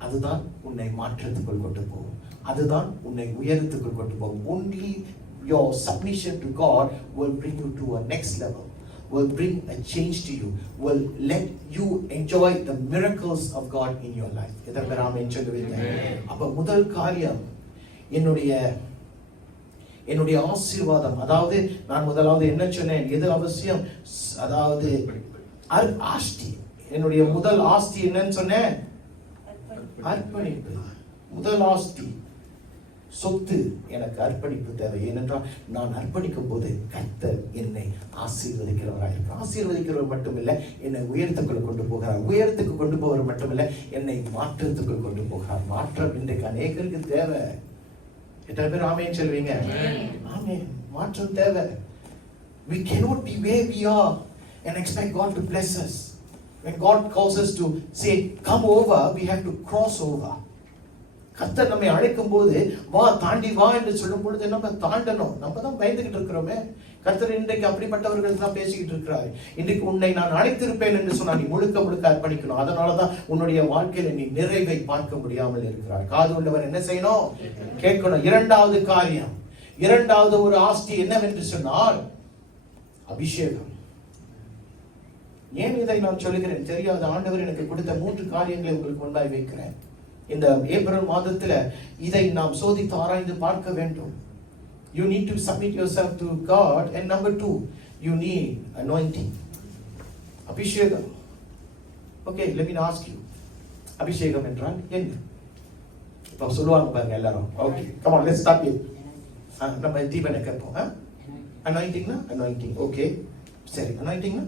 அதுதான் உன்னை மாற்றத்துக்குள் கொண்டு போகும், அதுதான் உன்னை உயரத்துக்குள் கொண்டு போகும். Only your submission to God will bring you to a next level, will bring a change to you, will let you enjoy the miracles of God in your life. இதற்கு ஆமென் சொல்லுவீங்க. அப்ப முதல் காரியம் என்னுடைய ஆசீர்வாதம். அதாவது நான் முதலாவது என்ன சொன்னேன், எது அவசியம்? அதாவது ஆஸ்தி. என்னுடைய முதல் ஆஸ்தி என்னன்னு சொன்னேன்? அர்ப்பணிப்பு. முதல் ஆஸ்தி சொத்து எனக்கு அர்ப்பணிப்பு தேவை. ஏனென்றால் நான் அர்ப்பணிக்கும் போது கர்த்தர் என்னை ஆசீர்வதிக்கிறவராக இருக்கிறார். ஆசீர்வதிக்கிறவர் மட்டுமில்லை, என்னை உயரத்துக்குள் கொண்டு போகிறார். உயரத்துக்கு கொண்டு போவர் மட்டுமில்லை, என்னை மாற்றத்துக்குள் கொண்டு போகிறார். மாற்றம் இன்றைக்கு அநேகருக்கு தேவை. எத்தனை பேர் ஆமென் சொல்வீங்க? ஆமென். மாற்றம் தேவை. We cannot be where we are and expect God to bless us. When God calls us to say come over, we have to cross over. கர்த்தர் நம்மை அழைக்கும் போது வா, தாண்டி வா என்று சொல்லும் பொழுது நம்ம தாண்டணும். நம்ம தான் பயந்துகிட்டு இருக்கிறோமே. கர்த்தர் இன்றைக்கு அப்படிப்பட்டவர்கள் தான் பேசிக்கிட்டு இருக்கிறார். இன்றைக்கு உன்னை நான் அழைத்திருப்பேன் என்று சொன்னா நீ முழுக்க அர்ப்பணிக்கணும். அதனாலதான் உன்னுடைய வாழ்க்கையில நீ நிறைவை பார்க்க முடியாமல் இருக்கிறார். காது உள்ளவர் என்ன செய்யணும்? கேட்கணும். இரண்டாவது காரியம், இரண்டாவது ஒரு ஆஸ்தி என்னவென்று சொன்னால் அபிஷேகம். ஏன் இதை நான் சொல்லுகிறேன் தெரியாது. ஆண்டவர் எனக்கு கொடுத்த 3 காரியங்களை உங்களுக்கு முன்பாய் வைக்கிறேன். இந்த ஏப்ரல் மாதத்துல இதை நாம் சோதித்து ஆராய்ந்து பார்க்க வேண்டும். You need to submit yourself to God, and number 2, you need anointing. அபிஷேகம். Okay, let me ask you. அபிஷேகம் என்றால் என்ன? இப்ப சொல்லுவாங்க பாருங்க எல்லாரும். Okay, come on, let's start with. நம்ம தீபனை கேட்போம். Anointing-னா anointing. Okay. சரி, anointing-னா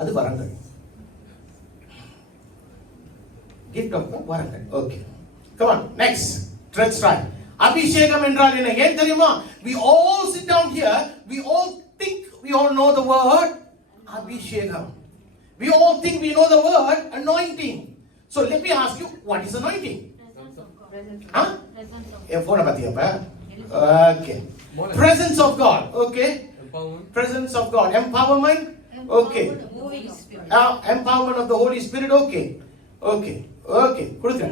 அது வரங்கள். gift of the வரங்கள். Okay, come on, next, let's try. அபிஷேகம் என்றால் என்ன? ஏன் தெரியுமா? We all sit down here, we all think we all know the word அபிஷேகம். We all think we know the word anointing. So let me ask you, what is anointing? phone பாத்தியாப்பா? Okay, presence of God. Okay, presence of God. Empowerment. Okay, empowerment of the Holy Spirit. Okay, கொடுங்க.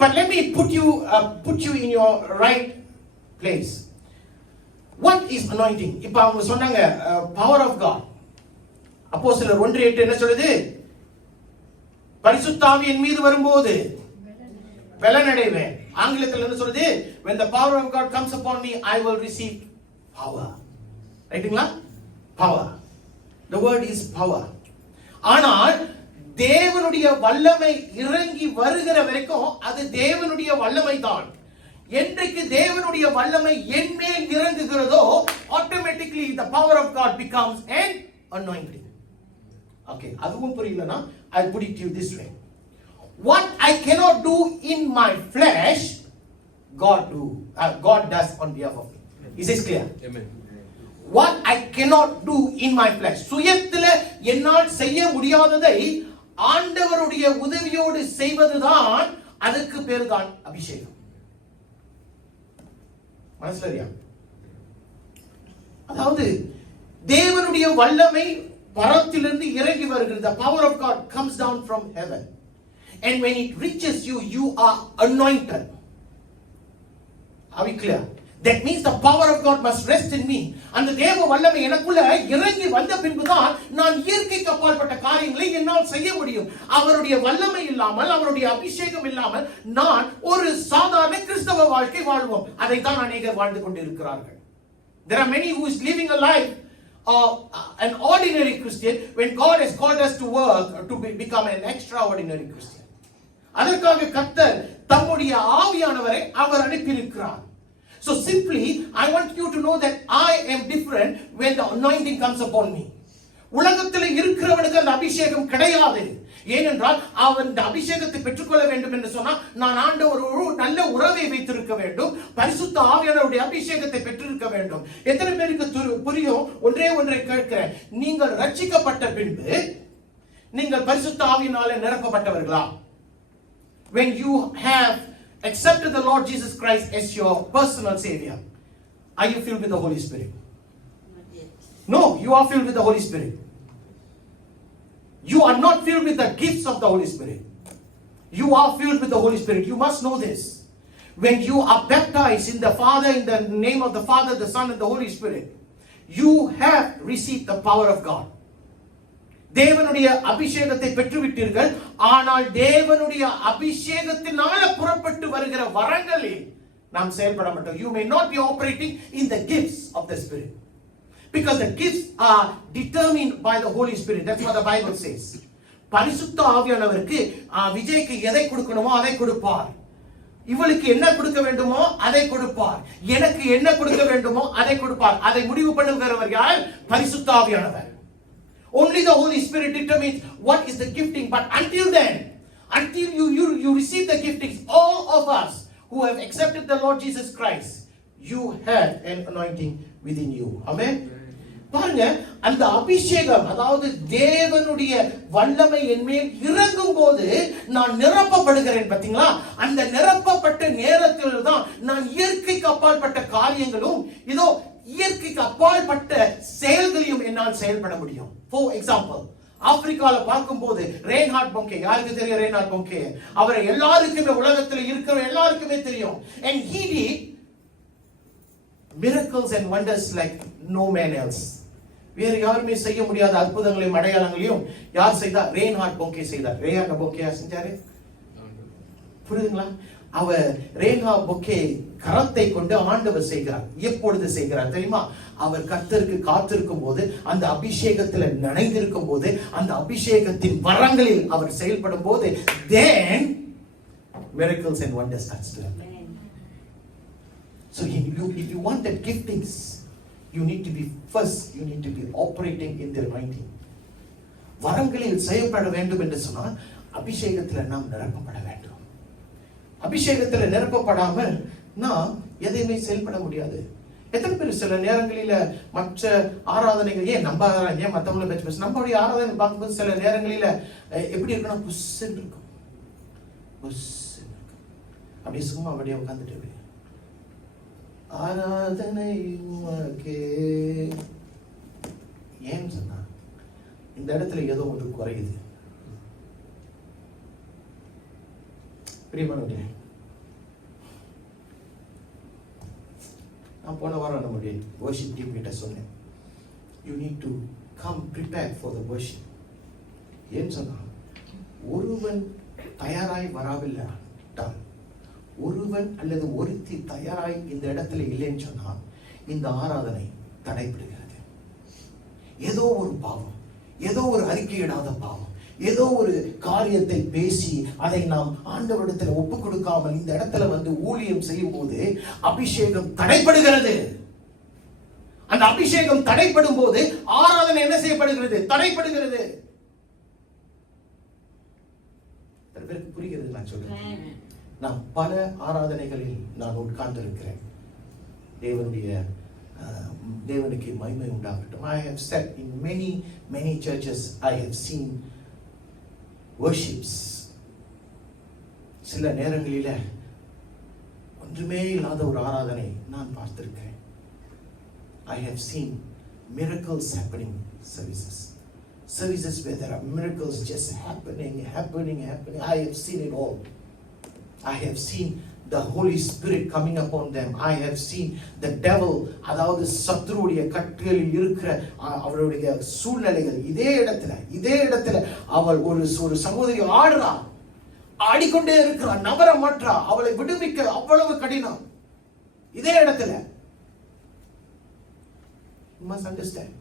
But let me put you in your right place. What is anointing? இப்ப அவங்க சொன்னாங்க power of God. அப்போஸ்தலர் 1:8 என்ன சொல்லுது? பரிசுத்த ஆவி என் மீது வரும்போது பலனடைவேன். ஆங்கிலத்தில் என்ன சொல்லுது? When the power of God comes upon me, I will receive power. ரைட்டுங்களா? Power. The word is power. ஆனால் தேவனுடைய வல்லமை இறங்கி வருகிற வரைக்கும் அது தேவனுடைய வல்லமை தான். என்றைக்கு தேவனுடைய வல்லமை என் மேல் இறங்குகிறதோ automatically the power of God becomes an anointing. Okay, அதுவும் புரியலனா I'll put it to you this way. What I cannot do in my flesh, God does on behalf of me. Is this clear? Amen. What I cannot do in my flesh, சுயத்தில என்னால் செய்ய முடியாததை ஆண்டவருடைய உதவியோடு செய்வதுதான், அதுக்கு பேரு தான் அபிஷேகம். மனசுலரியா? அதாவது தேவனுடைய வல்லமை பரத்திலிருந்து இறங்கி வருகிறது. The power of God comes down from heaven, and when it reaches you, you are anointed. Are we clear? That means the power of God must rest in me. அந்த தேவ வல்லமை எனக்குள்ள இறங்கி வந்த பின்புதான் நான் இயற்கைக்கு அப்பாற்பட்ட காரியங்களை என்னால் செய்ய முடியும். அவருடைய வல்லமை இல்லாமல், அவருடைய அபிஷேகம் இல்லாமல் நான் ஒரு சாதாரண கிறிஸ்தவ வாழ்க்கை வாழ்வோம். அதைத்தான் அநேகர் வாழ்ந்து கொண்டிருக்கிறார்கள். There are many who is living a life of an ordinary Christian when God has called us to work to become an extraordinary Christian. அதற்காக கர்த்தர் தம்முடைய ஆவியானவரை அவர் அனுப்பியிருக்கிறார். So simply I want you to know that I am different when the anointing comes upon me. உலகத்தில் இருக்கிறவனுக்கு அந்த அபிஷேகம் கிடையாது. ஏனென்றால் அவன் அந்த அபிஷேகத்தை பெற்றுக்கொள்ள வேண்டும் என்று சொன்னால் நான் ஆண்டவர் ஒரு நல்ல உறவை வைத்திருக்க வேண்டும், பரிசுத்த ஆவியானவருடைய அபிஷேகத்தை பெற்றிருக்க வேண்டும். எத்தனை பேருக்கு புரியும்? ஒன்றை கேட்கிறேன், நீங்கள் ரட்சிக்கப்பட்ட பின்பு நீங்கள் பரிசுத்த ஆவியினாலே நிரப்பப்பட்டவர்களா? When you have accepted the Lord Jesus Christ as your personal savior, are you filled with the Holy Spirit? Not yet. No, you are filled with the Holy Spirit. You are not filled with the gifts of the Holy Spirit. You are filled with the Holy Spirit. You must know this. When you are baptized in the name of the Father, the Son, and the Holy Spirit, you have received the power of God. தேவனுடைய அபிஷேகத்தை பெற்றுவிட்டீர்கள். ஆனால் தேவனுடைய அபிஷேகத்தினால புறப்பட்டு வருகிற வரங்களில் நாம் செயல்பட மாட்டோம். You may not be operating in the gifts of the Spirit, because the gifts are determined by the Holy Spirit. That's what the Bible says. பரிசுத்த ஆவியானவருக்கு விஜய்க்கு எதை கொடுக்கணுமோ அதை கொடுப்பார், இவளுக்கு என்ன கொடுக்க வேண்டுமோ அதை கொடுப்பார், எனக்கு என்ன கொடுக்க வேண்டுமோ அதை கொடுப்பார். அதை முடிவு பண்ணுகிறவர் யார்? பரிசுத்த ஆவியானவர். Only the Holy Spirit determines what is the gifting. But until then, until you receive the giftings, all of us who have accepted the Lord Jesus Christ, you have an anointing within you. Amen. பாருங்க, அந்த அபிஷேகம், அதாவது தேவனுடைய வல்லமை என் மேல் இறங்கும் போது நான் நிரப்பப்படுகிறேன். பாத்தீங்களா? அந்த நிரப்பப்பட்ட நேரத்தில் தான் நான் இயற்கைக்கு அப்பாற்பட்ட காரியங்களும் இதோ இயற்கைக்கு அப்பாற்பட்ட செயல்களையும் என்னால் செயல்பட முடியும். For example, ஆப்பிரிக்கால பார்க்கும்போது ரெய்ன்ஹார்ட் பொங்கே, யாருக்கு தெரியும் ரெய்ன்ஹார்ட் பொங்கே? அவரை எல்லாருக்குமே, உலகத்தில் இருக்கிற எல்லாருக்குமே தெரியும். And he did miracles and wonders like no man else. வேறு யாருமே செய்ய முடியாத அற்புதங்களையும் அடையாளங்களையும் யார் செய்தார்? ரெய்ன்ஹார்ட் பொங்கே செய்தார். ரெய்ன்ஹார்ட் பொங்கே யார் செஞ்சாரு? புரியுதுங்களா? அவர் ரெய்ன்ஹார்ட் பொங்கே கரத்தை கொண்டு ஆண்டவர் செய்கிறார். எப்பொழுது செய்கிறார் தெரியுமா? அவர் கர்த்தருக்கு காத்திருக்கும் போது, அந்த அபிஷேகத்தில் நனைந்திருக்கும் போது, அந்த அபிஷேகத்தின் வரங்களில் அவர் செயல்படும் போது, then miracles and wonders starts to happen. So if you want that giftings, you need to be operating in the anointing. வரங்களில் செயல்பட வேண்டும் என்று சொன்னால் அபிஷேகத்தில் நாம் நிரப்பப்பட வேண்டும். அபிஷேகத்தில் நிரப்பப்படாமல் நாம் எதையுமே செயல்பட முடியாது. எத்தனை பேர் சில நேரங்களில மற்ற ஆராதனைகள், ஏன் நம்ம ஆராதனை, ஏன் மற்றவங்களை பற்றி பேச, நம்மளுடைய ஆராதனை பார்க்கும்போது சில நேரங்களில எப்படி இருக்குன்னா புஷ்ன்னு இருக்கும், அப்படியே சும்மா அப்படியே உட்காந்துட்டு ஆராதனை ஏன் சொன்னா இந்த இடத்துல ஏதோ ஒன்று குறையுது. பிரியமானவர்களே, நான் போன வாரம் நம்முடைய worship team கிட்ட சொன்னேன், you need to come prepared for the worship. ஏன் சொன்னா, ஒருவன் தயாராய் வராவில்லைட்டால், ஒருவன் அல்லது ஒருத்தி தயாராய் இந்த இடத்துல இல்லைன்னு சொன்னா இந்த ஆராதனை தடைபடுகிறது. ஏதோ ஒரு பாவம், ஏதோ ஒரு அறிக்கையிடாத பாவம், ஏதோ ஒரு காரியத்தை பேசி அதை நாம் ஆண்டவரிடத்தில் ஒப்பு கொடுக்காமல் இந்த இடத்துல வந்து ஊழியம் செய்யும் போது அபிஷேகம் தடைபடுகிறது. அந்த அபிஷேகம் தடைப்படும் போது ஆராதனை என்ன செய்யப்படுகிறது? தடைபடுகிறது. புரிகிறது நான் சொல்றேன்? நான் பல ஆராதனைகளில் நான் உட்கார்ந்திருக்கிறேன். தேவனுக்கு மகிமை உண்டாகட்டும். I have sat in many churches. I have seen worships. சில நேரங்களில ஒன்றுமே இல்லாத ஒரு ஆராதனை நான் பார்த்திருக்கிறேன். I have seen miracles happening services where there are miracles just happening. I have seen it all. I have seen the Holy Spirit coming upon them. I have seen the devil, அதாவது சத்ருவுடைய கட்டுகளில் இருக்கிற அவருடைய சூழ்நிலைகள். இதே இடத்துல அவள் ஒரு சகோதரி ஆடிக்கொண்டே இருக்கிறார், நவர மாற்றா, அவளை விடுவிக்க அவ்வளவு கடினம். இதே இடத்துல you must understand,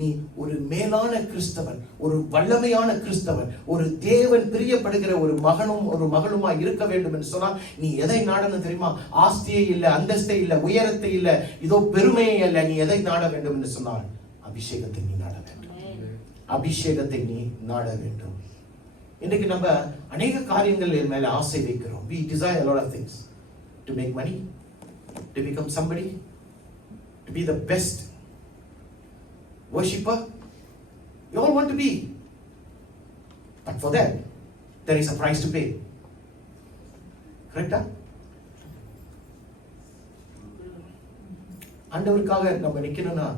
நீ ஒரு மேலான கிறிஸ்தவன், ஒரு வல்லமையான கிறிஸ்தவன், ஒரு தேவன் பிரியப்படுகிற ஒரு மகனும் ஒரு மகளுமா இருக்க வேண்டும் என்று சொன்னால் நீ எதை நாடணும் தெரியுமா? ஆஸ்தியை இல்ல, அந்தஸ்தை இல்ல, உயரத்தை இல்ல, இதோ பெருமையை அல்ல. நீ எதை நாட வேண்டும் என்று சொன்னால் அபிஷேகத்தை நீ நாட வேண்டும். அபிஷேகத்தை நீ நாட வேண்டும். இன்றைக்கு நம்ம அநேக காரியங்கள் மேல ஆசை வைக்கிறோம். We desire a lot of things. To make money, to become somebody, to be the best worshipper. You all want to be. But for that, there is a price to pay. Correct? ஆண்டவருக்காக நம்ம நிக்கணும்னா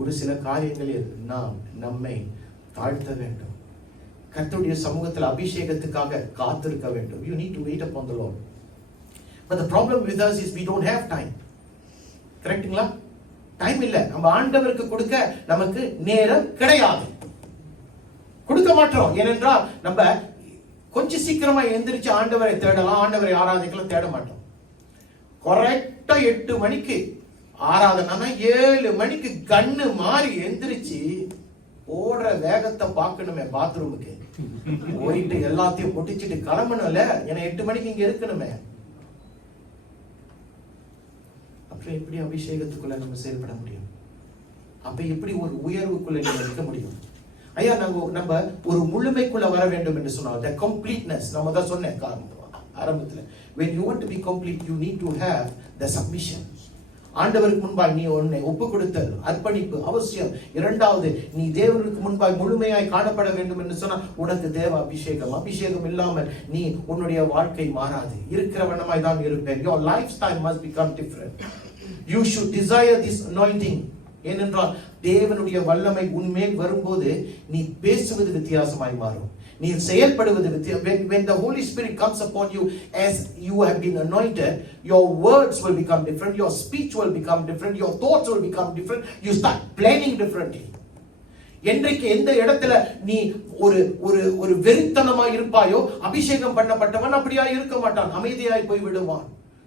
ஒரு சில காரியங்களில் நாம் நம்மை தாழ்த்த வேண்டும். கர்த்தருடைய சமூகத்தில் அபிஷேகத்துக்காக காத்திருக்க வேண்டும். You need to wait upon the Lord. But the problem with us is we don't have time. கரெக்ட்டுங்களா? டைம் இல்ல. நம்ம ஆண்டவருக்கு கொடுக்க நமக்கு நேரம் கிடையாது. கொடுக்க மாட்டோம். ஏனென்றால் நம்ம கொஞ்சம் சீக்கிரமா எந்திரிச்சு ஆண்டவரை தேடலாம், ஆண்டவரை ஆராதிக்கலாம், தேட மாட்டோம். கரெக்டா 8 மணிக்கு ஆராதனை, 7 மணிக்கு கண்ணு மாறி எந்திரிச்சு ஓடுற வேகத்தை பார்க்கணுமே பாத்ரூமுக்கு போயிட்டு எல்லாத்தையும் பொட்டிச்சுட்டு கிளம்பணும்ல. ஏன்னா 8 மணிக்கு இங்க இருக்கணுமே. அப்புறம் எப்படி அபிஷேகத்துக்குள்ள நம்ம செயல்பட முடியும்? அப்ப எப்படி ஒரு உயர்வுக்குள்ள நீங்க இருக்க முடியும்? ஐயா, நம்ம ஒரு முழுமைக்குள்ள வர வேண்டும் என்று சொன்னால் the completeness, நம்ம தான் சொன்னேன் ஆரம்பத்துல, when you want to be complete you need to have the submission. ஆண்டவருக்கு முன்பாய் நீ உன்னை ஒப்பு கொடுத்தல், அர்ப்பணிப்பு அவசியம். இரண்டாவது, நீ தேவனுக்கு முன்பாய் முழுமையாய் காணப்பட வேண்டும் என்று சொன்னா உனக்கு தேவ அபிஷேகம். அபிஷேகம் இல்லாமல் நீ உன்னுடைய வாழ்க்கை மாறாது. இருக்கிறவனமாய் தான் இருப்பேன். Your lifestyle must become different. You should desire this anointing. ஏனென்றால் தேவனுடைய வல்லமை உன்மேல் வரும்போது நீ பேசுவது வித்தியாசமாய் மாறும், நீ செயல்படுவது when the Holy Spirit comes upon you as you have been anointed, your words will become different, your speech will become different, your thoughts will become different, you start planning differently. என்றைக்கு எந்த இடத்துல நீ ஒரு வெறித்தனமாய் இருப்பாயோ, அபிஷேகம் பண்ணப்பட்டவன் அப்படியா இருக்க மாட்டான், அமைதியாய் போய் விடுவான்.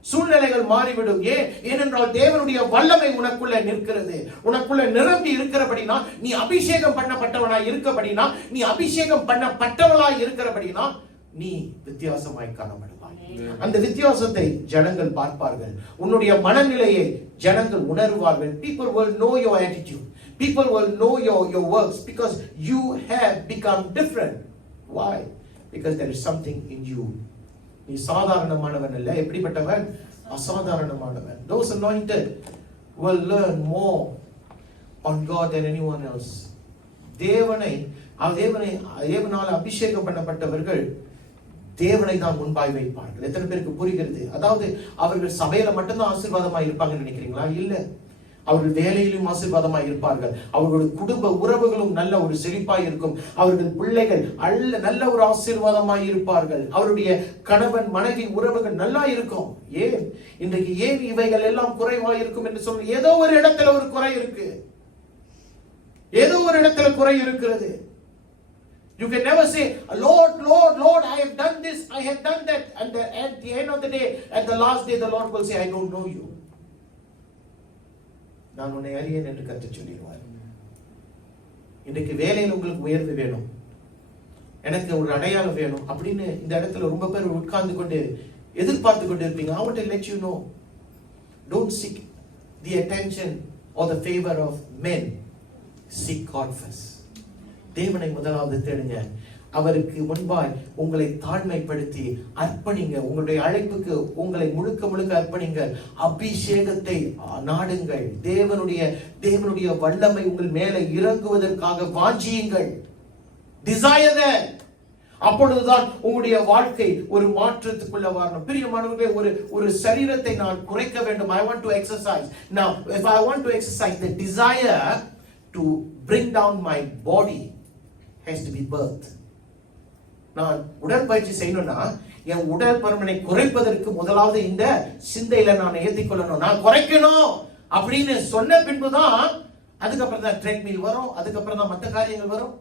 சூழ்நிலைகள் மாறிவிடும். ஏனென்றால் தேவனுடைய வல்லமை உனக்குள்ள நிற்கிறது, உனக்குள்ள நிரம்பி இருக்கிறபடினா, நீ அபிஷேகம் பண்ணப்பட்டவனாய் இருக்கபடினா, நீ அபிஷேகம் பண்ணப்பட்டவளாய் இருக்கிறபடினா நீ வித்தியாசமாய் காணப்படுவாய். அந்த வித்தியாசத்தை ஜனங்கள் பார்ப்பார்கள். உன்னுடைய மனநிலையை ஜனங்கள் உணர்வார்கள். People will know your attitude. People will know your works because you have become different. Why? Because there is something in you. நீ சாதாரணமானவன் அல்ல. எப்படிப்பட்டவன்? அசாதாரணமானவன். Those anointed will learn more on God than anyone else. தேவனால் அபிஷேகம் பண்ணப்பட்டவர்கள் தேவனை தான் முன்பாய் வைப்பார்கள். எத்தனை பேருக்கு புரிகிறது? அதாவது அவர்கள் சபையில மட்டும்தான் ஆசீர்வாதமா இருப்பாங்கன்னு நினைக்கிறீங்களா? இல்ல, அவர்கள் வேலையிலும் ஆசீர்வாதமாய் இருப்பார்கள். அவர்களுடைய குடும்ப உறவுகளும் நல்ல ஒரு செழிப்பாய் இருக்கும். அவர்கள் பிள்ளைகள் நல்ல ஒரு ஆசீர்வாதமாய் இருப்பார்கள். அவருடைய கணவன் மனைவி உறவுகள் நல்லா இருக்கும். இன்றைக்கு ஏன் இவைகள் எல்லாம் குறைவாய் இருக்கும் என்று சொல்லி, ஏதோ ஒரு இடத்துல ஒரு குறை இருக்கு, ஏதோ ஒரு இடத்துல குறை இருக்கிறது. You can never say, Lord, Lord, Lord, I have done this, I have done that, and at the end of the day, at the last day, the Lord will say, I don't know you. நான் உன்னை அறியேன் என்று கர்த்தர் சொல்லிடுவார். இன்றைக்கு வேலையில் உங்களுக்கு உயர்வு வேணும், எனக்கு ஒரு அடையாளம் வேணும் அப்படின்னு இந்த இடத்துல ரொம்ப பேர் உட்கார்ந்து கொண்டு எதிர்பார்த்து கொண்டு இருப்பீங்க. I want to let you know, don't seek the attention or the favor of men. Seek God first. தேவனை முதலாவது தேடுங்க. அவருக்கு முன்பாய் உங்களை தாழ்மைப்படுத்தி அர்ப்பணிங்க. உங்களுடைய அழைப்புக்கு உங்களை முழுக்க முழுக்க அர்ப்பணிங்க. அபிஷேகத்தை நாடுங்கள். தேவனுடைய வல்லமை உங்கள் மேலே இறங்குவதற்காக வாஞ்சியுங்கள். Desire that. அப்பொழுதுதான் உங்களுடைய வாழ்க்கை ஒரு மாற்றத்துக்குள்ள வரணும். பிரியமானவர்களே, ஒரு சரீரத்தை நான் குறைக்க வேண்டும். I want to exercise. Now, if I want to exercise, the desire to bring down my body has to be birthed. நான் உடற்பயிற்சி செய்யணும்னா என் உடல் பருமனை குறைப்பதற்கு முதலாவது இந்த சிந்தையில நான் ஏற்றிக் கொள்ளணும். நான் குறைக்கணும் அப்படின்னு சொன்ன பின்புதான் அதுக்கப்புறம் தான் ட்ரெட்மில் வரும், அதுக்கப்புறம் தான் மற்ற காரியங்கள் வரும்,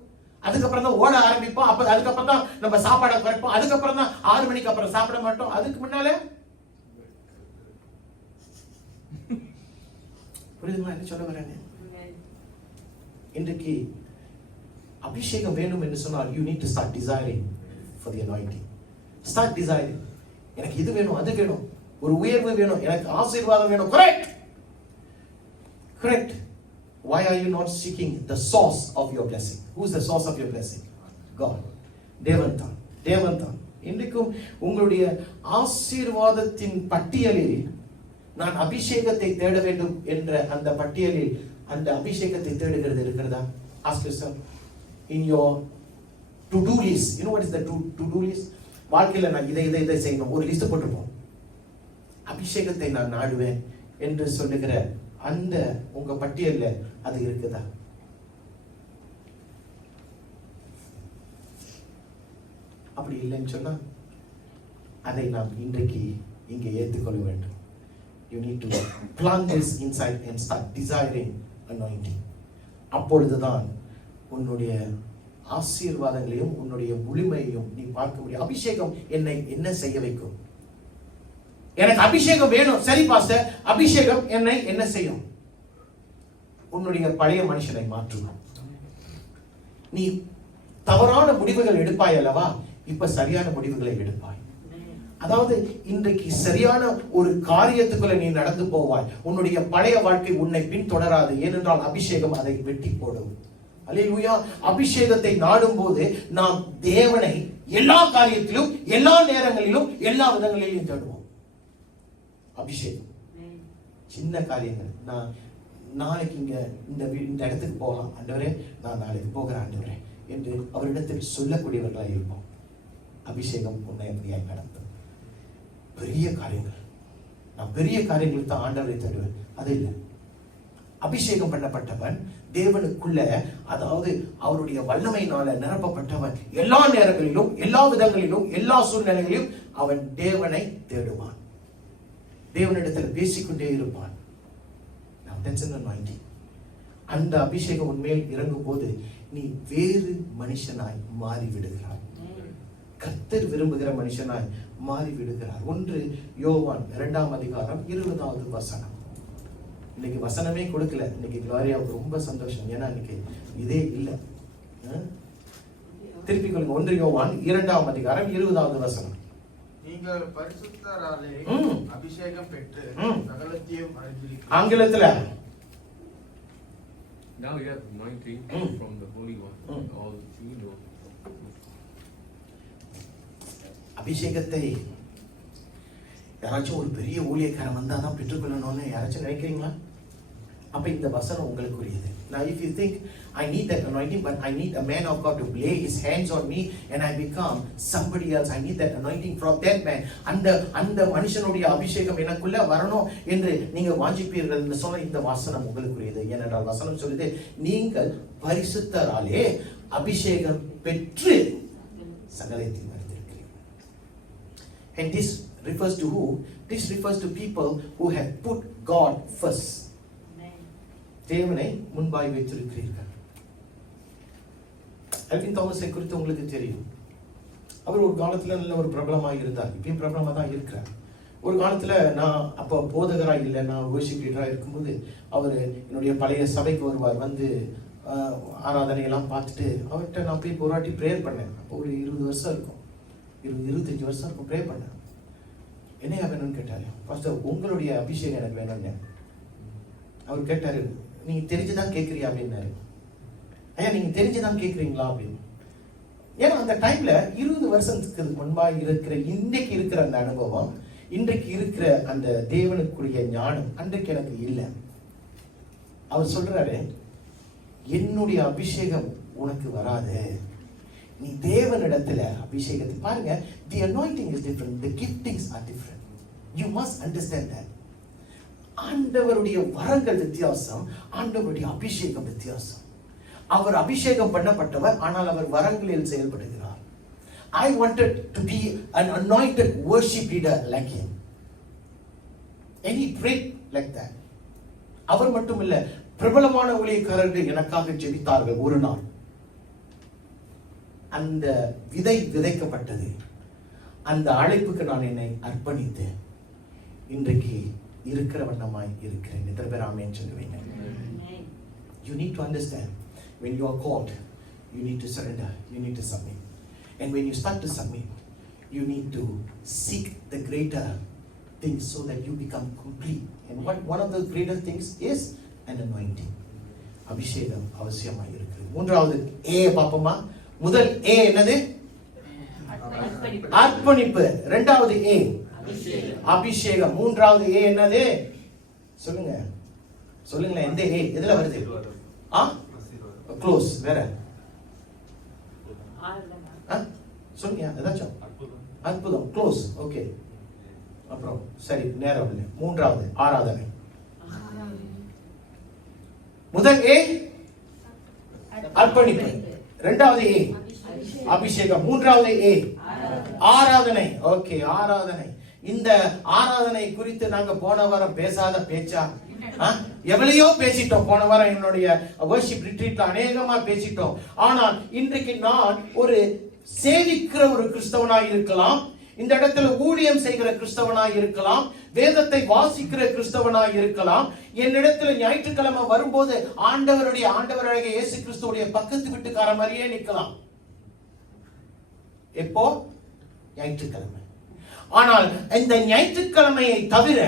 அதுக்கப்புறம் தான் ஓட ஆரம்பிப்போம். அதுக்கப்புறம் தான் நம்ம சாப்பாடை குறைப்போம். அதுக்கப்புறம் தான் 6 மணிக்கு அப்புறம் சாப்பிட மாட்டோம். அதுக்கு முன்னாலே புரியுதுங்களா என்ன சொல்ல வரேன்? இன்றைக்கு அபிஷேகம் வேணும் என்று சொன்னால் you need to start desiring for the anointing. Start desiring. எனக்கு இது வேணும், அது வேணும், ஒரு உயர்வு வேணும், எனக்கு ஆசீர்வாதம் வேணும். Correct. Why are you not seeking the source of your blessing? Who is the source of your blessing? God. தேவன் தான். இன்றைக்கும் உங்களுடைய ஆசீர்வாதத்தின் பட்டியலில் நான் அபிஷேகத்தை தேட வேண்டும் என்ற அந்த பட்டியலில் அந்த அபிஷேகத்தை தேடுகிறது இருக்கிறதா? Ask yourself in your to-do list. You know what is the to-do list? வாழ்க்கையில நான் இதை செய்யணும், ஒரு லிஸ்ட் போட்டுப்போம். அபிஷேகத்தை நான் நாடுவேன் என்று சொல்லுகிற அந்த உங்க பட்டியல்ல அது இருக்குதா? அப்படி இல்லைன்னு சொன்னா அதை நாம் இன்றைக்கு இங்கே ஏற்றுக்கொள்ள வேண்டும். You need to plant this inside and start desiring anointing. அப்பொழுதுதான் உன்னுடைய ஆசீர்வாதங்களையும் உன்னுடைய முழுமையையும் நீ பார்க்க முடியும். அபிஷேகம் என்னை என்ன செய்ய வைக்கும்? எனக்கு அபிஷேகம் வேணும், சரி பாஸ்டர், அபிஷேகம் என்னை என்ன செய்யும்? உன்னுடைய பழைய மனுஷனை மாற்றும். நீ தவறான முடிவுகள் எடுப்பாய் அல்லவா, இப்ப சரியான முடிவுகளை எடுப்பாய். அதாவது இன்றைக்கு சரியான ஒரு காரியத்துக்குள்ள நீ நடந்து போவாய். உன்னுடைய பழைய வாழ்க்கை உன்னை பின்தொடராது. ஏனென்றால் அபிஷேகம் அதை வெட்டி போடும். அல்லேலூயா. அபிஷேகத்தை நாடும் போது நாம் தேவனை எல்லா காரியத்திலும், எல்லா நேரங்களிலும், எல்லா விதங்களிலும் தேடுவோம். அபிஷேகம் சின்ன காரியங்கள். நான் நாளைக்கு இந்த இடத்துக்கு போகலாம் ஆண்டவரே, நான் நாளைக்கு போகிறேன் ஆண்டவரே என்று அவரிடத்தில் சொல்லக்கூடியவர்களாக இருப்போம். அபிஷேகம் உன்னை அப்படியாய் நடத்தும். பெரிய காரியங்கள், நான் பெரிய காரியங்களுக்கு தான் ஆண்டவரை தேடுவேன், அது இல்லை. அபிஷேகம் பண்ணப்பட்டவன் தேவனுக்குள்ள, அதாவது அவருடைய வல்லமையினால நிரப்பப்பட்டவன் எல்லா நேரங்களிலும், எல்லா விதங்களிலும், எல்லா சூழ்நிலைகளிலும் அவன் தேவனை தேடுவான். தேவனிடத்தில் பேசிக்கொண்டே இருப்பான். அந்த அபிஷேகம் உன்மேல் இறங்கும் போது நீ வேறு மனுஷனாய் மாறி விடுகிறாய். கர்த்தர் விரும்புகிற மனுஷனாய் மாறி விடுகிறார். 1 யோவான் 2ஆம் அதிகாரம் 20வது வசனம். இன்னைக்கு வசனமே கொடுக்கல. இன்னைக்கு குளோரியாவுக்கு ரொம்ப சந்தோஷம். ஏன்னா இன்னைக்கு இதே இல்லை. திருப்பி கொள்ளுங்க. 1 யோவான் 2ஆம் அதிகாரம் 20வது வசனம். நீங்கள் பரிசுத்தராலே அபிஷேகம் பெற்று சகலத்தையும் அறிந்திருக்கிறீர்கள். ஆங்கிலத்துல Now you have anointing from the Holy One. All you know. அபிஷேகத்தை யாராச்சும் ஒரு பெரிய ஊழியக்காரன் வந்தாதான் பெற்றுக்கொள்ளணும்னு யாராச்சும் நினைக்கிறீங்களா? அப்ப இந்த வசனம் உங்களுக்குரியது. Now if you think I need that anointing, but I need a man of God to lay his hands on me and I become somebody else, I need that anointing from that man. அந்த மனுஷனுடைய அபிஷேகம் எனக்குள்ள வரணும் என்று நீங்க வாஞ்சிப்பீர்கள் என்று சொன்ன இந்த வசனம் உங்களுக்குரியது. ஏனென்றால் வசனம் சொல்லுது, நீங்கள் பரிசுத்தராலே அபிஷேகம் பெற்று சகலத்தையும் அறிந்திருக்கிறீர்கள். And this refers to who? This refers to people who have put God first. தேவனை முன்பாய் வைத்திருக்கிறீர்கள். அல்வின் தாமஸை குறித்து உங்களுக்கு தெரியும். அவர் ஒரு காலத்துல நல்ல ஒரு பிரபலமாக இருந்தார். இப்பயும் பிரபலமாக தான் இருக்கிறார். ஒரு காலத்துல நான் அப்போ போதகராக இல்லை, நான் வொர்ஷிப் லீடராக இருக்கும்போது அவர் என்னுடைய பழைய சபைக்கு வருவார். வந்து ஆராதனையெல்லாம் பார்த்துட்டு அவர்கிட்ட நான் போய் ஒரு வாட்டி ப்ரேயர் பண்ணேன். அப்போ ஒரு 20 வருஷம் இருக்கும், 25 வருஷம் இருக்கும். ப்ரேயர் பண்ணேன். என்னையா வேணும்னு கேட்டாரு. பாஸ்டர் உங்களுடைய அபிஷேகம் எனக்கு வேணும்னு. அவர் கேட்டாரு, நீங்க தெரிஞ்சுதான் கேட்குறியா அப்படின்னாரு. ஐயா நீங்க தெரிஞ்சுதான் கேட்குறீங்களா அப்படின்னு. ஏன்னா அந்த டைம்ல 20 வருஷத்துக்கு முன்பாக இருக்கிற இன்றைக்கு இருக்கிற அந்த அனுபவம், இன்றைக்கு இருக்கிற அந்த தேவனுக்குரிய ஞானம் அன்றைக்கு எனக்கு இல்லை. அவர் சொல்றாரு, என்னுடைய அபிஷேகம் உனக்கு வராது, நீ தேவனிடத்துல அபிஷேகத்தை பாருங்க. The anointing is different, the giftings are different. You must understand that. ஆண்டவருடைய வரங்கள் வித்தியாசம், ஆண்டவருடைய அபிஷேகம் வித்தியாசம். அவர் அபிஷேகம் பண்ணப்பட்டவர், ஆனால் அவர் வரங்களில் செயல்படுகிறார். I wanted to be an anointed worship leader like him. And he prayed like that. அவர் மட்டும் இல்ல, பிரபலமான ஊழியக்காரர்கள் எனக்காக ஜெபித்தார்கள் ஒரு நாள். அந்த விதை விதைக்கப்பட்டது. அந்த அழைப்புக்கு நான் என்னை அர்ப்பணித்தேன். இன்றைக்கு இருக்கிற வண்ணமாய் இருக்கிறேன். எத்தனை பேர் ஆமென் சொல்லுவீங்க? You need to understand. when you are called, you need to surrender, you need to submit. And when you start to submit, you need to seek the greater things so that you become complete. And one of the greater things is an anointing. அபிஷேகம் அவசியமாக இருக்கு. மூன்றாவது ஏ பாப்போமா? முதல் ஏ என்னது? அர்ப்பணிப்பு. இரண்டாவது ஏ அபிஷேகம். மூன்றாவது ஏ என்னது? சொல்லுங்க சொல்லுங்க. எந்த ஏ எதுல வருது? க்ளோஸ். வேற சொல்லுங்க ஏதாச்சும். அற்புதம். க்ளோஸ். ஓகே. அப்புறம் சரி நேரம் இல்லை. மூன்றாவது ஆராதனை. முதல் ஏ அர்ப்பணிப்பு, இரண்டாவது ஏ அபிஷேகம், மூன்றாவது ஏ ஆராதனை. ஓகே, ஆராதனை. இந்த ஆராதனை குறித்து நாங்க போன வாரம் பேசாத பேச்சா? எவ்வளையோ பேசிட்டோம். போன வாரம் என்னுடைய வர்ஷிப் ரிட்ரீட்ல அநேகமா பேசிட்டோம். ஆனால் இன்றைக்கு நான் ஒரு சேவிக்கிற ஒரு கிறிஸ்தவனாய் இருக்கலாம், இந்த இடத்துல ஊழியம் செய்கிற கிறிஸ்தவனாய் இருக்கலாம், வேதத்தை வாசிக்கிற கிறிஸ்தவனாய் இருக்கலாம். என்னிடத்துல ஞாயிற்றுக்கிழமை வரும்போது ஆண்டவராகிய இயேசு கிறிஸ்துவுடைய பக்கத்து வீட்டுக்கார மாதிரியே நிக்கலாம். எப்போ? ஞாயிற்றுக்கிழமை. ஆனால் இந்த ஞாயிற்றுக்கிழமையை தவிர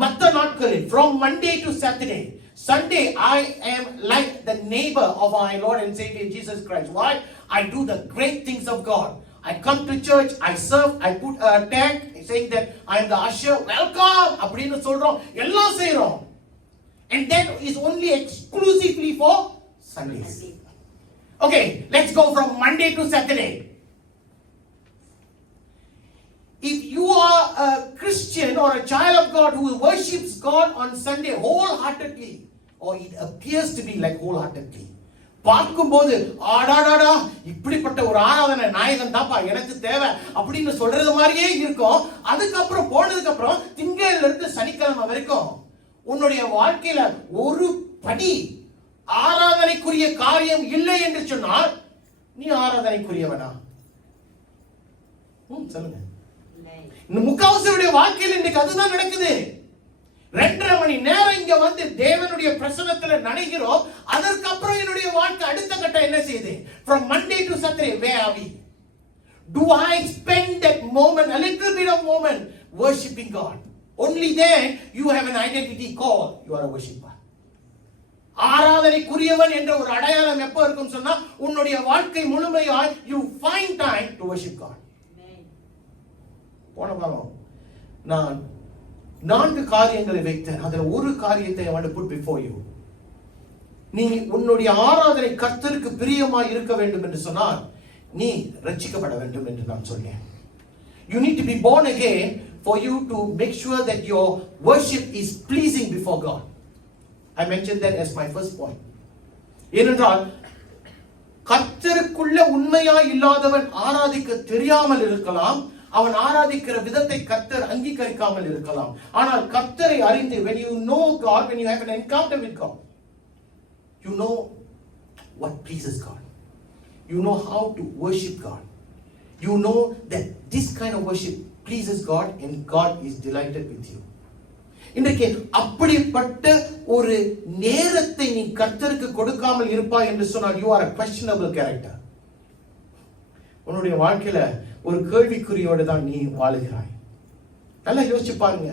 மற்ற நாட்களில் from Monday to Saturday, Sunday I am like the neighbor of our Lord and Savior Jesus Christ. Why? I do the great things of God. I come to church, I serve, I put a tag saying that I am the usher, welcome அப்படினு சொல்றோம், எல்லாம் செய்றோம். And that is only exclusively for Sundays. Okay, let's go from Monday to Saturday. If you are a Christian or a child of God who worships God on Sunday wholeheartedly, or it appears to be like wholeheartedly, பார்க்கும்போது ஆடாடாடா இப்படிப்பட்ட ஒரு ஆராதனை நாயகன் தாப்பா எனக்கு தேவை அப்படின்னு சொல்றது மாதிரியே இருக்கும். அதுக்கப்புறம் போனதுக்கு அப்புறம் திங்கள்ல இருந்து சனிக்கிழமை வரைக்கும் உன்னுடைய வாழ்க்கையில ஒரு படி ஆராதனைக்குரிய காரியம் இல்லை என்று சொன்னால் நீ ஆராதனைக்குரியவனா? சொல்லுங்க. இந்த முக்காவாசியுடைய வாழ்க்கையில் இன்றைக்கு அதுதான் நடக்குது. 2.5 மணி நேரம் இங்க வந்து தேவனுடைய பிரசன்னத்துல நனைகிறோம். அதற்கு அப்புறம் என்னுடைய வாழ்க்கை அடுத்த கட்டம் என்ன செய்யுது? From Monday to Saturday, where are we? Do I spend that moment, a little bit of moment, worshiping God? Only then you have an identity called you are a worshipper. ஆராதனைக்குரியவன் என்ற ஒரு அடையாளம் எப்போ இருக்கும் சொன்னா உன்னுடைய வாழ்க்கை முழுமையாய் you find time to worship God. போன வாரம் நான் 4 காரியங்களை வைத்தேன். அதில் ஒரு காரியத்தை I want to put before you. நீ உன்னுடைய ஆராதனை கர்த்தருக்கு பிரியமாய் இருக்க வேண்டும் என்று சொன்னால் நீ ரட்சிக்கப்பட வேண்டும் என்று நான் சொன்னேன். You need to be born again for you to make sure that your worship is pleasing before God. I mentioned that as my first point. ஏனென்றால் கர்த்தருக்குள்ள உண்மையாய் இல்லாதவன் ஆராதிக்க தெரியாமல் இருக்கலாம், அவன் ஆராதிக்கிற விதத்தை கர்த்தர் அங்கீகரிக்காமல் இருக்கலாம். ஆனால் கர்த்தரை அறிந்து, when you know God, when you have an encounter with God, you know what pleases God. You know how to worship God. You know that this kind of worship pleases God and God is delighted with you. இன்றைக்கு அப்படிப்பட்ட ஒரு நேரத்தை நீ கர்த்தருக்கு கொடுக்காமல் இருப்பாய் என்று சொன்னால் you are a questionable character. உன்னுடைய வாழ்க்கையில ஒரு கேள்விக்குறியோடு தான் நீ வாழுகிறாய். நல்லா யோசிச்சு பாருங்க.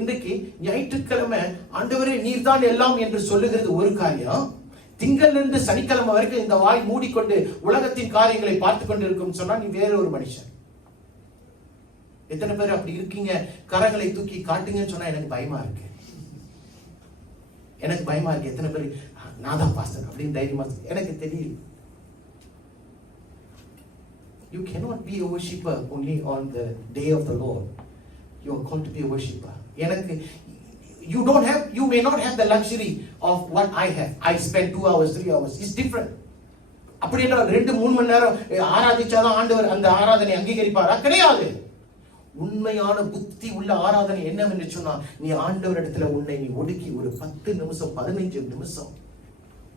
இன்றைக்கு ஞாயிற்றுக்கிழமை ஆண்டவரே நீர்தான் எல்லாம் என்று சொல்லுகிறது ஒரு காரியம். திங்கள் இருந்து சனிக்கிழமை வரைக்கும் இந்த வாய் மூடிக்கொண்டு உலகத்தின் காரியங்களை பார்த்து கொண்டு இருக்கும் சொன்னா நீ வேற ஒரு மனுஷன். எத்தனை பேர் அப்படி இருக்கீங்க? கரங்களை தூக்கி காட்டுங்கன்னு சொன்னா எனக்கு பயமா இருக்கு. எனக்கு பயமா இருக்கு. எத்தனை பேர் நான் தான் பாஸ்டர் அப்படின்னு தைரியமா எனக்கு தெரியும். You cannot be a worshipper only on the day of the Lord. You are called to be a worshipper. You may not have the luxury of what I have. I spend 2 hours, 3 hours. It's different. அப்படின்னா 2-3 மணி நேரம் ஆராதிச்சாதான் ஆண்டவர் அந்த ஆராதனை அங்கீகரிப்பாரா? கிடையாது. உண்மையான புத்தி உள்ள ஆராதனை என்னவென்று சொன்னா நீ ஆண்டவர் இடத்துல உன்னை நீ ஒடுக்கி ஒரு 10 நிமிஷம் 15 நிமிஷம்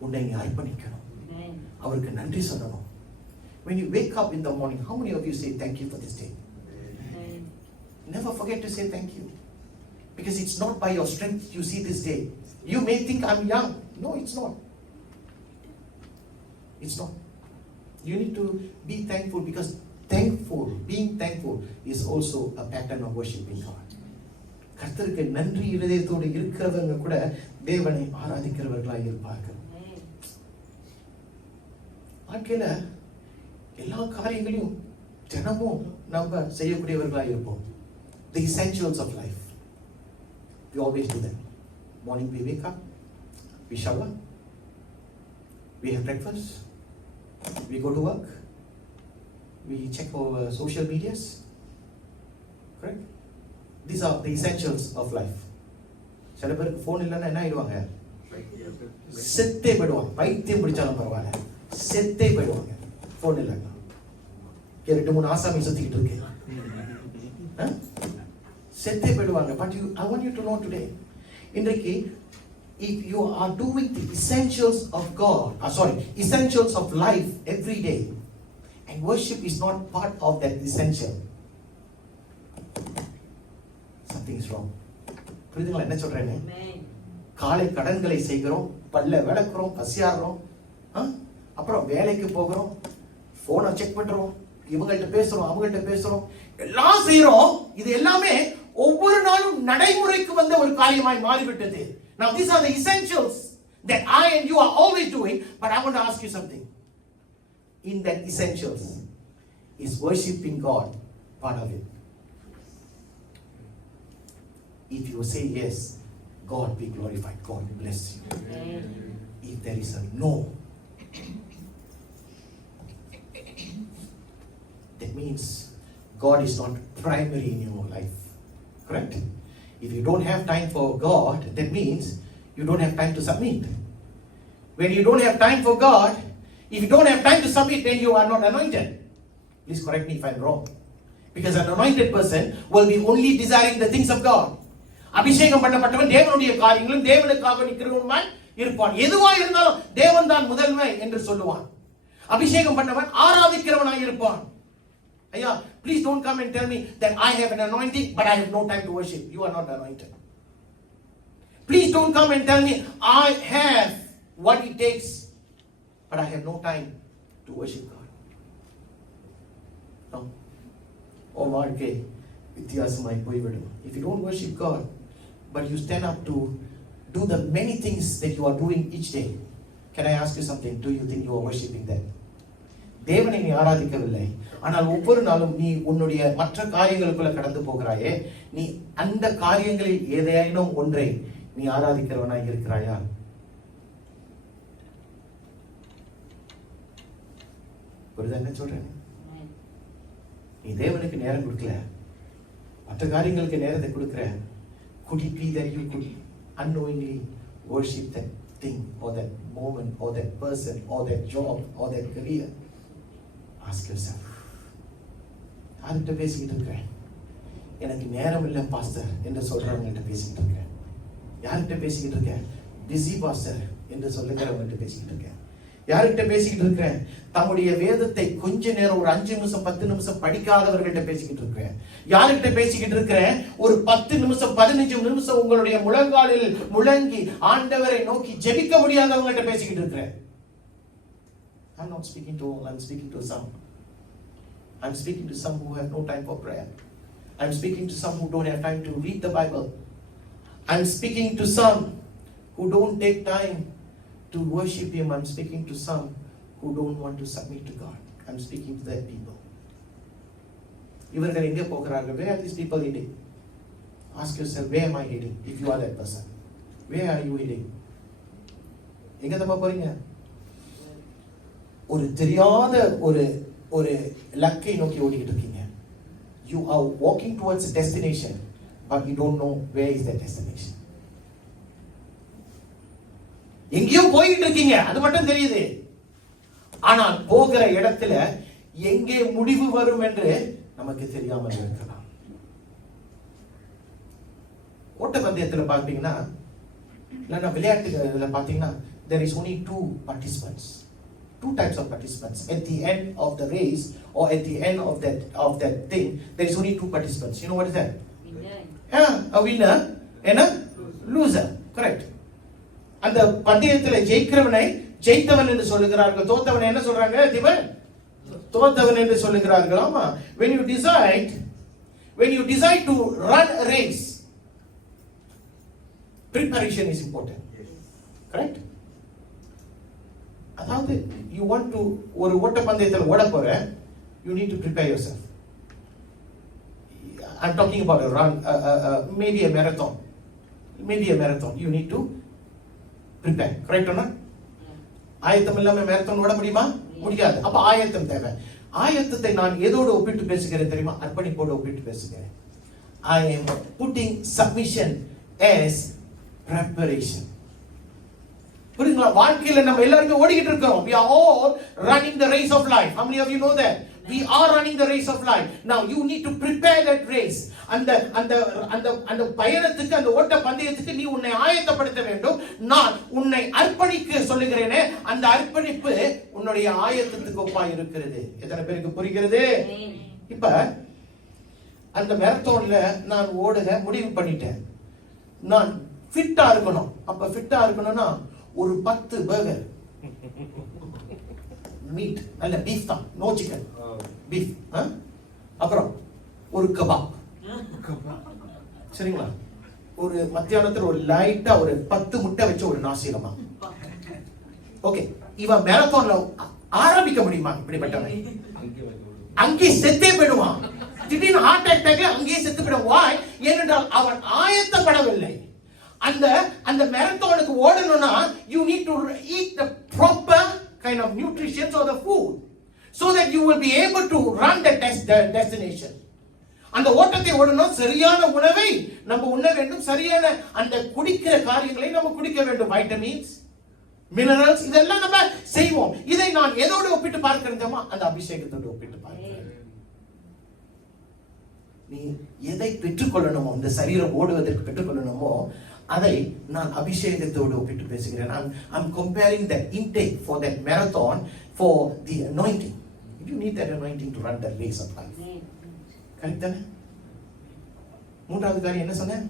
உன்னை நீ அர்ப்பணிக்கணும். அவருக்கு நன்றி சொல்லணும். When you wake up in the morning, how many of you say thank you for this day? Never forget to say thank you. Because it's not by your strength you see this day. You may think I'm young. No, it's not. It's not. You need to be thankful, because being thankful is also a pattern of worshiping God. கர்த்தருக்கு நன்றி இருதயத்தோடு இருக்கிறவங்க கூட தேவனை ஆராதிக்கிறவர்களாக இருப்பார்கள். வாழ்க்கையில எல்லா காரியங்களையும் தினமும் நம்ம செய்யக்கூடியவர்களாக இருப்போம். The essentials of life. We always do that. Morning we wake up, we shower, we have breakfast, we go to work, we check our social medias. Correct? These are the essentials of life. சில பேருக்கு phone இல்லைன்னா என்ன ஆயிடுவாங்க? செத்தே போயிடுவாங்க. பைத்தியம் பிடிச்சாலும் பரவாயில்ல, செத்தே போயிடுவாங்க ஃபோன் இல்லைன்னா. 2-3 ஆசாமி சுத்திக்கிட்டு இருக்கேன், செத்தே போயிடுவாங்க. But I want you to know today, இன்றைக்கு if you are doing the essentials of God, essentials of life every day, and worship is not part of that essential, something is wrong. புரியுதுங்களா என்ன சொல்றேன்னு? காலை கடன்களை செய்கிறோம், பல்ல விளக்குறோம், பசியாடுறோம், அப்புறம் வேலைக்கு போகிறோம், போனை செக் பண்றோம், இவங்கள்ட்ட பேசுறோம், அவங்கள்ட்ட பேசுறோம், எல்லாம் செய்யறோம். இது எல்லாமே ஒவ்வொரு நாளும் நடைமுறைக்கு வந்த ஒரு காரியமாய் மாறிவிட்டது. Now these are the essentials that I and you are always doing, but I want to ask you something. In that essentials, is worshiping God part of it? If you say yes, God be glorified, God bless you. If there is a no, that means God is not primary in your life. Correct? If you don't have time for God, that means you don't have time to submit. When you don't have time for God, if you don't have time to submit, then you are not anointed. Please correct me if I'm wrong. Because an anointed person will be only desiring the things of God. அபிஷேகம் பண்ணப்பட்டவன் தேவனுடைய காரியங்களும் தேவனுக்காக நிற்கிறவனுமாய் இருப்பான். எதுவா இருந்தாலும் தேவன் தான் முதன்மை என்று சொல்லுவான். அபிஷேகம் பண்ணவன் ஆராதிக்கிறவனாய் இருப்பான். ஐயா, please don't come and tell me that I have an anointing but I have no time to worship. You are not anointed. Please don't come and tell me I have what it takes but I have no time to worship God. No. Oh வாழ்க்கை வித்தியாசமாய் போய்விடும். If you don't worship God but you stand up to do the many things that you are doing each day, can I ask you something? Do you think you are worshiping that? தேவனை நீ ஆராதிக்கவில்லை, ஆனால் ஒவ்வொரு நாளும் நீ உன்னுடைய மற்ற காரியங்களுக்குள்ள கடந்து போகிறாயே, நீ அந்த காரியங்களில் ஏதேனும் ஒன்றை நீ ஆராதிக்கிறவனாய் இருக்கிறாயா? புரியுதா என்ன சொல்றேன்? நீ தேவனுக்கு நேரம் கொடுக்கல, மற்ற காரியங்களுக்கு நேரத்தை கொடுக்கிற. Could it be that you could unknowingly worship that thing or that moment or that person or that job or that career? Ask yourself. யார்கிட்ட பேசிக்கிட்டு இருக்கிறேன்? எனக்கு நேரம் இல்லை பாஸ்டர் என்று சொல்றவங்கள்ட்ட பேசிக்கிட்டு இருக்கேன். யார்கிட்ட பேசிக்கிட்டு இருக்கேன்? பிஸி பாஸ்டர் என்று சொல்லுகிறவங்கள்ட்ட பேசிக்கிட்டு இருக்கேன். யார்கிட்ட பேசிக்கிட்டு இருக்கிறேன்? தம்முடைய வேதத்தை கொஞ்ச நேரம் ஒரு 5 நிமிஷம் 10 நிமிஷம் படிக்காதவர்கள்ட்ட பேசிக்கிட்டு இருக்கிறேன். யார்கிட்ட பேசிக்கிட்டு இருக்கிறேன்? ஒரு 10 நிமிஷம் 15 நிமிஷம் உங்களுடைய முழங்காலில் முழங்கி ஆண்டவரை நோக்கி ஜெபிக்க முடியாதவங்கள்ட்ட பேசிக்கிட்டு இருக்கிறேன். I'm not speaking to all, I'm speaking to some. I'm speaking to some who have no time for prayer. I'm speaking to some who don't have time to read the Bible. I'm speaking to some who don't take time to worship Him. I'm speaking to some who don't want to submit to God. I'm speaking to that people. இவர்கள் எங்கே போகிறார்கள்? Where are these people heading? Ask yourself, where am I heading? If you are that person, where are you heading? எங்க தம்மா போறீங்க? ஒரு தெரியாத ஒரு லக்கை நோக்கி ஓடிக்கிட்டு இருக்கீங்க. You are walking towards a destination but you don't know where is that destination. எங்கேயோ போயிட்டு இருக்கீங்க, அது மட்டும் தெரியுது. ஆனால் போகிற இடத்துல எங்கே முடிவு வரும் என்று நமக்கு தெரியாமல் இருக்கலாம். ஓட்டப்பந்தயத்தில் பார்த்தீங்கன்னா, இல்லைன்னா விளையாட்டுல பார்த்தீங்கன்னா, there is only 2 participants. 2 types of participants. At the end of the race or at the end of that thing, there is only 2 participants. You know what is that? Winner. A winner and a loser. Correct. அந்த பந்தயத்தில் ஜெயிக்கிறவனை ஜெயித்தவன் என்று சொல்லுகிறார்கள், தோத்தவன் என்ன சொல்றாங்க? தோத்தவன் என்று சொல்லுகிறார்கள். ஆமா, when you decide to run a race, preparation is important. Correct? அதாவது you want to ஒரு ஓட்டப்பந்தயத்தில் ஓட போற, you need to prepare yourself. I'm talking about a run, maybe a marathon. You need to prepare. Correct or not? ஆயத்தம் இல்லாம marathon ஓட முடியுமா? முடியாது. அப்ப ஆயத்தம் தேவை. ஆயத்தத்தை நான் எதோடு ஒப்பிட்டு பேசுகிறேன் தெரியுமா? அர்ப்பணிப்போடு ஒப்பிட்டு பேசுகிறேன். I am putting submission as preparation. புரியுங்களா? வாழ்க்கையில நம்ம எல்லாரும் ஓடிக்கிட்டு இருக்கோம். We are all running the race of life. How many of you know that? We are running the race of life. Now you need to prepare that race. அந்த பயணத்துக்கு, அந்த ஓட்ட பந்தயத்துக்கு நீ உன்னை ஆயத்தப்படுத்த வேண்டும். நான் உன்னை அர்ப்பணிக்க சொல்லுகிறேனே, அந்த அர்ப்பணிப்பு உன்னுடைய ஆயத்தத்துக்கு ஒப்பாய் இருக்கிறது. எத்தனை பேருக்கு புரிகிறது? இப்ப அந்த மேரத்தான்ல நான் ஓடுக முடிவு பண்ணிட்டேன். நான் ஃபிட்டா இருக்கணும். அப்ப ஃபிட்டா இருக்கணும்னா ஒரு 10 பர்கர், மீட், அல்ல பீஃப் தான், நோ சிக்கன், பீஃப். அப்புறம் ஒரு கபாப், சரிங்களா? ஒரு மத்தியானத்துல ஒரு லைட்டா ஒரு 10 முட்டை வச்ச ஒரு நாசிலமா. ஓகே, இவன் மேரத்தான்ல ஆரம்பிக்க முடியுமா? இப்படிப்பட்டவன் அங்கே செத்தே போயிடுவான். திடீர்னு ஹார்ட் அட்டாக்ல அங்கேயே செத்து போயிடுவான். வாய்? ஏனென்றால் அவன் ஆயத்தப்படவில்லை. அந்த மேரத்தானுக்கு ஓடணும்னா you need to eat the proper kind of nutrition or the food so that you will be able to run the destination. அந்த ஓட்டத்தை ஓடணும், சரியான உணவை நம்ம உண்ண வேண்டும், சரியான அந்த குடிக்கிற காரியங்களை நம்ம குடிக்க வேண்டும், வைட்டமின்ஸ், மினரல்ஸ், இதெல்லாம் நம்ம செய்வோம். இதை நான் எதோடு ஒப்பிட்டு பார்க்கிறேன்? அந்த அபிஷேகத்தோடு ஒப்பிட்டு பார்க்கிறேன். நீ எதை பெற்றுக்கொள்ளணுமோ, இந்த சரீரம் ஓடுவதற்கு பெற்றுக்கொள்ளணுமோ, அதை நான் அபிஷேகத்தோடு ஒப்பிட்டு பேசுகிறேன். I'm comparing the intake for that marathon for the anointing. You need that anointing to run the race of life. Correct தானே? மூன்றாவது காரியம் என்ன சொன்னேன்?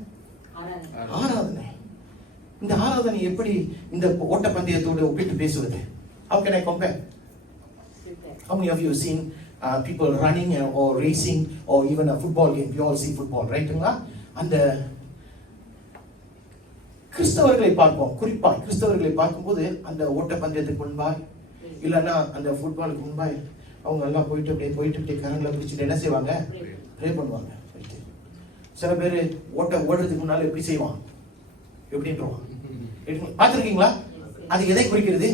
ஆராதனை. இந்த ஆராதனை எப்படி இந்த ஓட்ட பந்தயத்தோடு ஒப்பிட்டு பேசுவது? How can I compare? How many of you have seen people running or racing or even a football game? You all see football, right? அந்த கிறிஸ்தவர்களை பார்ப்போம். குறிப்பா கிறிஸ்தவர்களை பார்க்கும்போது அந்த ஓட்ட பந்தயத்துக்கு முன்பாய் இல்லைன்னா அந்த ஃபுட்பாலுக்கு முன்பாய் அவங்க எல்லாம் போயிட்டு அப்படியே கரங்களை பிடிச்சிட்டு என்ன செய்வாங்க? ப்ரே பண்ணுவாங்க. சில பேர் ஓடுறதுக்கு முன்னால எப்படி செய்வான்? எப்படின்றான்? பார்த்துருக்கீங்களா? அது எதை குறிக்கிறது?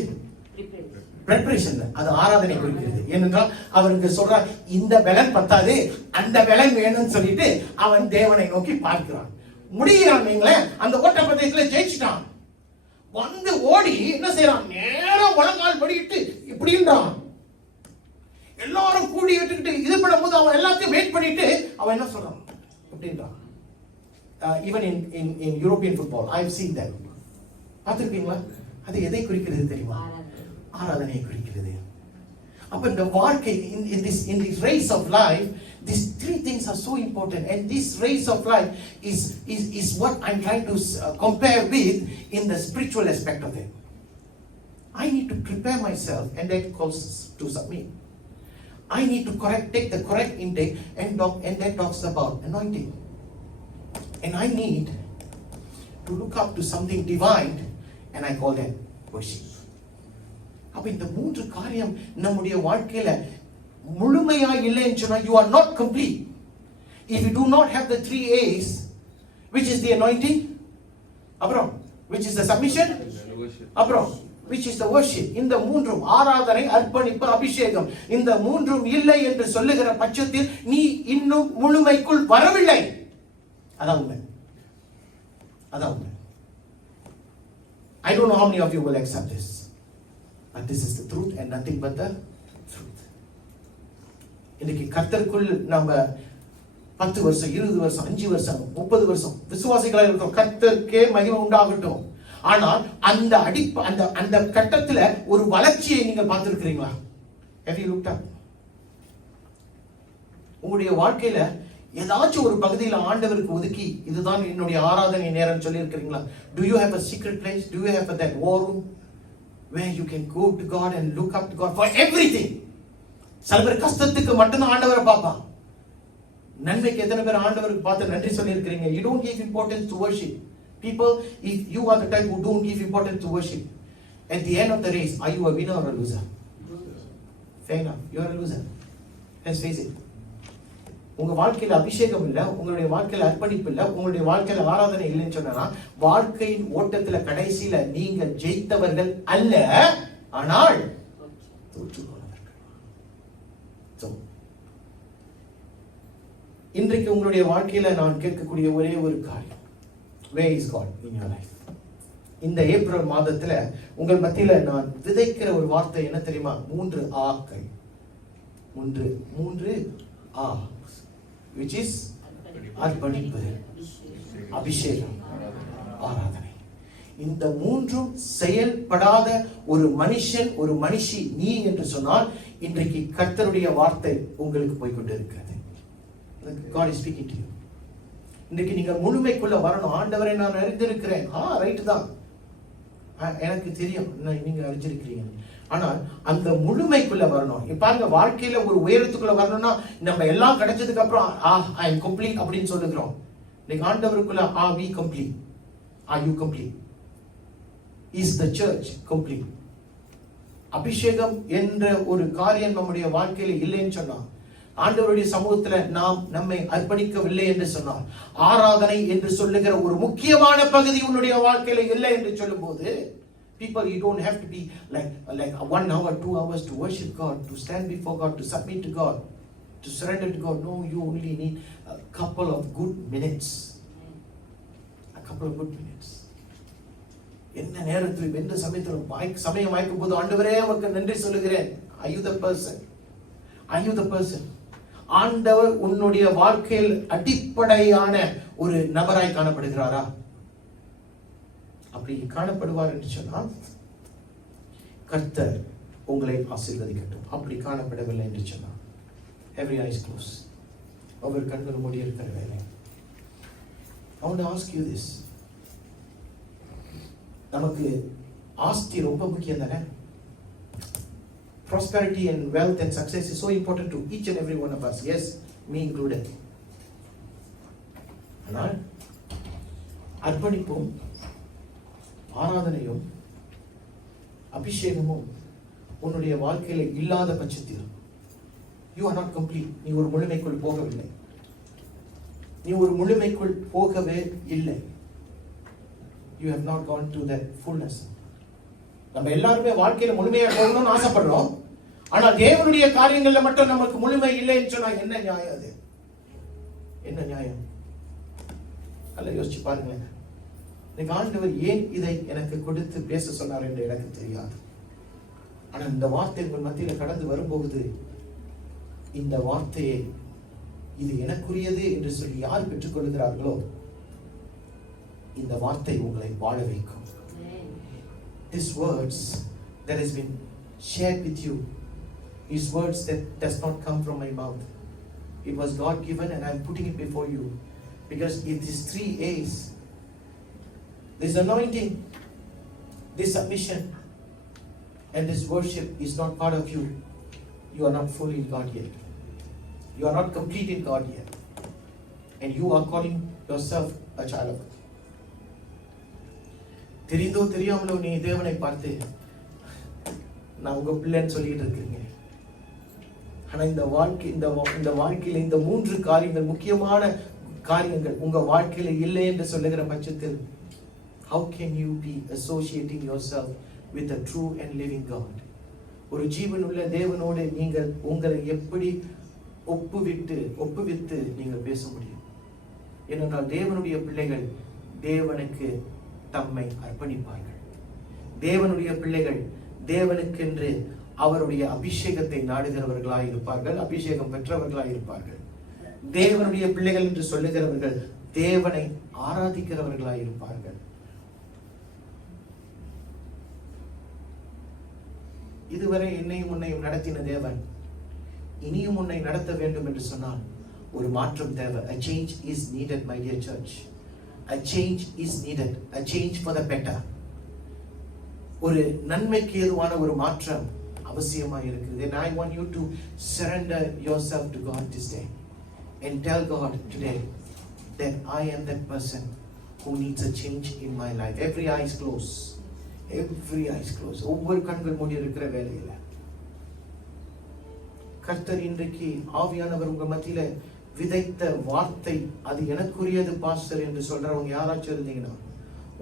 ப்ரிப்பரேஷன். அது ஆராதனை குறிக்கிறது. ஏனென்றால் அவருக்கு சொல்றான், இந்த பலன் பத்தாது, அந்த பலன் வேணும்னு சொல்லிட்டு அவன் தேவனை நோக்கி பார்க்கிறான். முடிகிறான். நீங்களேன் அந்த ஓட்ட பந்தயத்துல ஜெயிச்சிட்டான். வந்து ஓடி என்ன செய்யறான்? நேரம் வழங்கால் படிக்கிட்டு இப்படின்றான். எல்லாரும் கூடி விட்டுக்கிட்டு இது பண்ணும்போது அவன் எல்லாத்தையும் வெயிட் பண்ணிட்டு அவன் என்ன சொல்றான்? அப்படின்றான். Even in European football I have seen that. பார்த்திருக்கீங்களா? அது எதை குறிக்கிறது தெரியுமா? ஆராதனையை குறிக்கிறது. அப்ப இந்த வாழ்க்கை, in this race of life, these three things are so important, and this race of life is what I'm trying to compare with in the spiritual aspect of it. I need to prepare myself, and that calls to submit. I need to take the correct intake, and that talks about anointing. And I need to look up to something divine, and I call that worship. அப்ப இந்த மூன்று காரியம் நம்முடைய வாழ்க்கையில முழுமையா இல்லைன்னு சொன்னா you are not complete. If you do not have the 3 A's, which is the anointing, அப்புறம் which is the submission, அப்புறம் which is the worship. இந்த மூன்றும், ஆராதனை, அர்ப்பணிப்பு, அபிஷேகம், இந்த மூன்றும் இல்லை என்று சொல்லுகிற பட்சத்தில் நீ இன்னும் முழுமைக்குள் வரவில்லை. அதான் உண்மை. I don't know how many of you will accept this. But this is the truth and nothing but the truth. இன்னைக்கு கர்த்தருக்குள் நம்ம 10 வருஷம், 20 வருஷம், 5 வருஷம், 30 வருஷம் விசுவாசிகளாக இருக்கோம். கர்த்தருக்கே மகிமை உண்டாகட்டும். ஆனால் அந்த கட்டத்துல ஒரு வளர்ச்சியை நீங்க பார்த்திருக்கிறீங்களா? Have you looked up? உங்களுடைய வாழ்க்கையில ஏதாச்சும் ஒரு பகுதியில் ஆண்டவருக்கு ஒதுக்கி இதுதான் என்னுடைய ஆராதனை நேரம் சொல்லி இருக்கிறீங்களா? Do you have a secret place? Do you have that war room where you can go to God and look up to God for everything. சில பேர் கஷ்டத்துக்கு மட்டும்தான் ஆண்டவரை பார்ப்பான். நன்மைக்கு எத்தனை பேர் ஆண்டவருக்கு பார்த்து நன்றி சொல்லி இருக்கிறீங்க? You don't give importance to worship. People, if you are the type who don't give importance to worship, at the end of the race, are you a winner or a loser? Fair enough, you are a loser. Let's face it. உங்க வாழ்க்கையில அபிஷேகம் இல்ல, உங்களுடைய வாழ்க்கையில அர்ப்பணிப்பு இல்ல, உங்களுடைய வாழ்க்கையில ஆராதனை இல்லைன்னு சொன்னா வாழ்க்கையின் ஓட்டத்துல கடைசியில நீங்க ஜெயித்தவர்கள் அல்ல, ஆனால் தோற்றுக்கொண்டவர்கள். இன்றைக்கு உங்களுடைய வாழ்க்கையில நான் கேட்கக்கூடிய ஒரே ஒரு காரியம், where is God in your life? இந்த ஏப்ரல் மாதத்துல உங்கள் மத்தியில நான் விதைக்கிற ஒரு வார்த்தை என்ன தெரியுமா? 3 ஆக்கள். 3 ஆ, which is அர்ப்பணிப்பு, அபிஷேகம், ஆராதனை. இந்த மூன்றும் செயல்படாத ஒரு மனுஷன், ஒரு மனுஷி நீ என்று சொன்னால் இன்றைக்கு கர்த்தருடைய வார்த்தை உங்களுக்கு போய்கொண்டிருக்கிறது. God is speaking to you. இன்றைக்கு நீங்க முழுமைக்குள்ள வரணும். ஆண்டவரை நான் அறிந்திருக்கிறேன். ரைட் தான், எனக்கு தெரியும் நீங்க அறிஞ்சிருக்கிறீங்க. ஆனால் அந்த முழுமைக்குள்ள வரணும். பாருங்க, வாழ்க்கையில ஒரு உயரத்துக்குள்ள வரணும்னா நம்ம எல்லாம் கிடைச்சதுக்கு அப்புறம் I am complete அப்படின்னு சொல்லுகிறோம். இன்னைக்கு ஆண்டவருக்குள்ள we complete? Are you complete? Is the church complete? அபிஷேகம் என்ற ஒரு காரியம் நம்முடைய வாழ்க்கையில இல்லைன்னு சொன்னா, ஆண்டவருடைய சமூகத்துல நாம் நம்மை அர்ப்பணிக்கவில்லை என்று சொன்னால், ஆராதனை என்று சொல்லுகிற ஒரு முக்கியமான பகுதி உன்னுடைய வாழ்க்கையில இல்லை என்று சொல்லும் போது, people, you don't have to be like 1 hour, 2 hours to worship God, to stand before God, to submit to God, to surrender to God. No, you only need a couple of good minutes. A couple of good minutes. என்ன நேரத்தில் எந்த சமயத்தில் சமயம் வாய்க்கும் போது ஆண்டவரே உமக்கு நன்றி சொல்லுகிறேன். Are you the person? Are you the person? ஆண்டவர் உன்னுடைய வாழ்க்கையில் அடிப்படையான ஒரு நபராய் காணப்படுகிறாரா? அப்படி காணப்படுவார் என்று சொன்னால் கர்த்தர் உங்களை ஆசீர்வதிக்கட்டும். அப்படி காணப்படவில்லை என்று சொன்னால் every eye is closed, ஒவ்வொரு கண்கள் மூடி இருக்கிற வேலை. I want to ask you this. நமக்கு ஆஸ்தி ரொம்ப முக்கியம் தானே? Prosperity and wealth and success is so important to each and every one of us. Yes, me included. ஆனால் அர்ப்பணிப்பும் ஆராதனையும் அபிஷேகமும் உன்னுடைய வாழ்க்கையில இல்லாத பட்சத்தில் you are not complete. நீ ஒரு முழுமைக்குள் போகவில்லை. நீ ஒரு முழுமைக்குள் போகவே இல்லை. You have not gone to that fullness. நம்ம எல்லாருமே வாழ்க்கையில முழுமையா போகணும்னு ஆசைப்படுறோம். ஆனா தேவனுடைய காரியங்கள்ல மட்டும் நமக்கு முழுமை இல்லைன்னு சொன்னா என்ன நியாயம்? அது என்ன நியாயம்? அல்ல, யோசிச்சு பாருங்க. இன்னைக்கு ஆண்டவர் ஏன் இதை எனக்கு கொடுத்து பேச சொன்னார் என்று எனக்கு தெரியாது. ஆனா இந்த வார்த்தை உங்கள் மத்தியில கடந்து வரும்போது, இந்த வார்த்தையை இது எனக்குரியது என்று சொல்லி யார் பெற்றுக்கொள்கிறார்களோ இந்த வார்த்தை உங்களை வாழ வைக்கும். These words that has been shared with you, these words that does not come from my mouth, it was God given and I am putting it before you, because it is 3 A's. This anointing, this submission and this worship is not part of you. You are not fully in God yet. You are not complete in God yet, and you are calling yourself a child of God. தெரிந்தோ தெரியாமலோ நீ தேவனை பார்த்து நான் உங்க பிள்ளைன்னு சொல்லிட்டு இருக்கீங்க. ஆனா இந்த வாழ்க்கையில இந்த 3 காரியங்கள், முக்கியமான காரியங்கள் உங்க வாழ்க்கையில இல்லை என்று சொல்லுகிற பட்சத்தில், how can you be associating yourself with a true and living God? ஒரு ஜீவனுள்ள தேவனோடு நீங்கள் உங்களை எப்படி ஒப்புவித்து நீங்கள் பேச முடியும்? ஏனென்றால் தேவனுடைய பிள்ளைகள் தேவனுக்கு தம்மை அர்ப்பணிப்பார்கள். தேவனுடைய பிள்ளைகள் தேவனுக்கென்று அவருடைய அபிஷேகத்தை நாடுகிறவர்களாய் இருப்பார்கள், அபிஷேகம் பெற்றவர்களாய் இருப்பார்கள். தேவனுடைய பிள்ளைகள் என்று சொல்லுகிறவர்கள் தேவனை ஆராதிக்கிறவர்களாய் இருப்பார்கள். இதுவரை என்னையும் உன்னையும் நடத்தின தேவன் இனியும் உன்னை நடத்த வேண்டும் என்று சொன்னால் ஒரு மாற்றம் தேவை. A change is needed, my dear church. A change is needed. A change for the better. ஒரு நன்மைக்கு ஏதுவான ஒரு மாற்றம் அவசியமா இருக்குது. And I want you to surrender yourself to God this day and tell God today that I am that person who needs a change in my life. Every eye is closed. Every eye is closed. ஒவ்வொரு கண்கள் மூடி இருக்கிற வேலையில கர்த்தர் இன்றைக்கு ஆவியானவர் உங்க மத்தியில விதைத்த வார்த்தை அது எனக்குரியது பாஸ்டர் என்று சொல்றவங்க யாராச்சும் இருந்தீங்கன்னா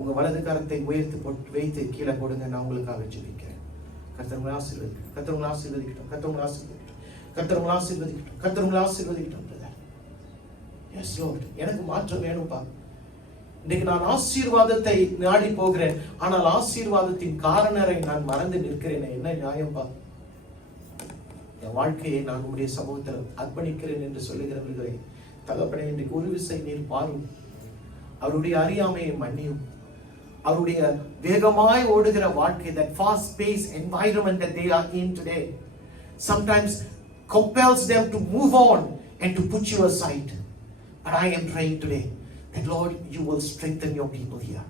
உங்க வலது கரத்தை உயர்த்தி போட்டு வைத்து கீழே போடுங்க. நான் உங்களுக்காக ஜெபிக்கிறேன். கர்த்தர் உங்களை ஆசீர்வதிக்கட்டும். கர்த்தர் உங்களை ஆசீர்வதிக்கட்டும். கர்த்தர் உங்களை ஆசீர்வதிக்கட்டும். கர்த்தர் உங்களை ஆசீர்வதிக்கட்டும். கர்த்தர் உங்களை ஆசீர்வதிக்கட்டும். எஸ் லார்ட், எனக்கு மாற்றம் வேணும்பா. இன்னைக்கு நான் ஆசீர்வாதத்தை நாடி போகிறேன், ஆனால் ஆசீர்வாதத்தின் காரணரை நான் மறந்து நிற்கிறேன். என்ன நியாயம்பா? என் வாழ்க்கையை நான் உடைய சமூகத்தில் அர்ப்பணிக்கிறேன் என்று சொல்லுகிறவர்களை தகப்பனே இன்றைக்கு ஒரு விசை நீர் பாரும். அவருடைய அறியாமையை மன்னியும். அவருடைய வேகமாய் ஓடுகிற வாழ்க்கை, that fast paced environment that they are in today sometimes compels them to move on and to put you aside. But I am praying today that Lord, you will strengthen your people here.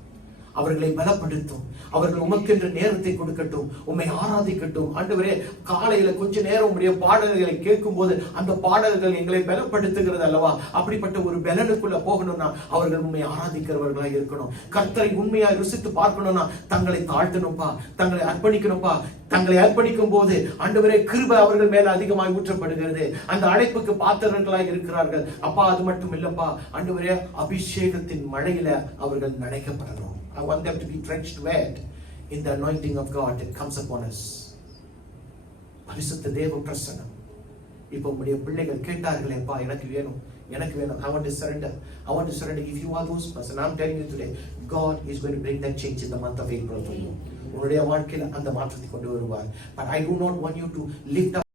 அவர்களை பலப்படுத்தும். அவர்கள் உமக்கென்று நேரத்தை கொடுக்கட்டும். உம்மை ஆராதிக்கட்டும். ஆண்டவரே, காலையில கொஞ்ச நேரம் உம்முடைய பாடல்களை கேட்கும் போது அந்த பாடல்கள் எங்களை பலப்படுத்துகிறது அல்லவா? அப்படிப்பட்ட ஒரு பலனுக்குள்ள போகணும்னா அவர்கள் உண்மை ஆராதிக்கிறவர்களா இருக்கணும். கர்த்தரை உண்மையாய் ருசித்து பார்க்கணும்னா தங்களை தாழ்த்தணும்பா, தங்களை அர்ப்பணிக்கணும்பா. தங்களை அர்ப்பணிக்கும் போது ஆண்டவரே கிருபை அவர்கள் மேல அதிகமாய் ஊற்றப்படுகிறது. அந்த அழைப்புக்கு பாத்திரங்களாய் இருக்கிறார்கள். அப்பா, அது மட்டும் இல்லப்பா ஆண்டவரே, அபிஷேகத்தின் மழையில அவர்கள் நனைக்கப்படணும். I want them to be drenched wet in the anointing of God that comes upon us. பரிசுத்த தேவ பிரசன்னம் இப்போ உங்களுடைய பிள்ளைகள் கேட்டார்களே, அப்பா எனக்கு வேணும், எனக்கு வேணும். I want to surrender. I want to surrender. If you are those person, I'm telling you today, God is going to bring that change in the month of April for you. உங்களுடைய வாழ்க்கையில அந்த மாற்றத்தை கொண்டு வருவார். But I do not want you to lift up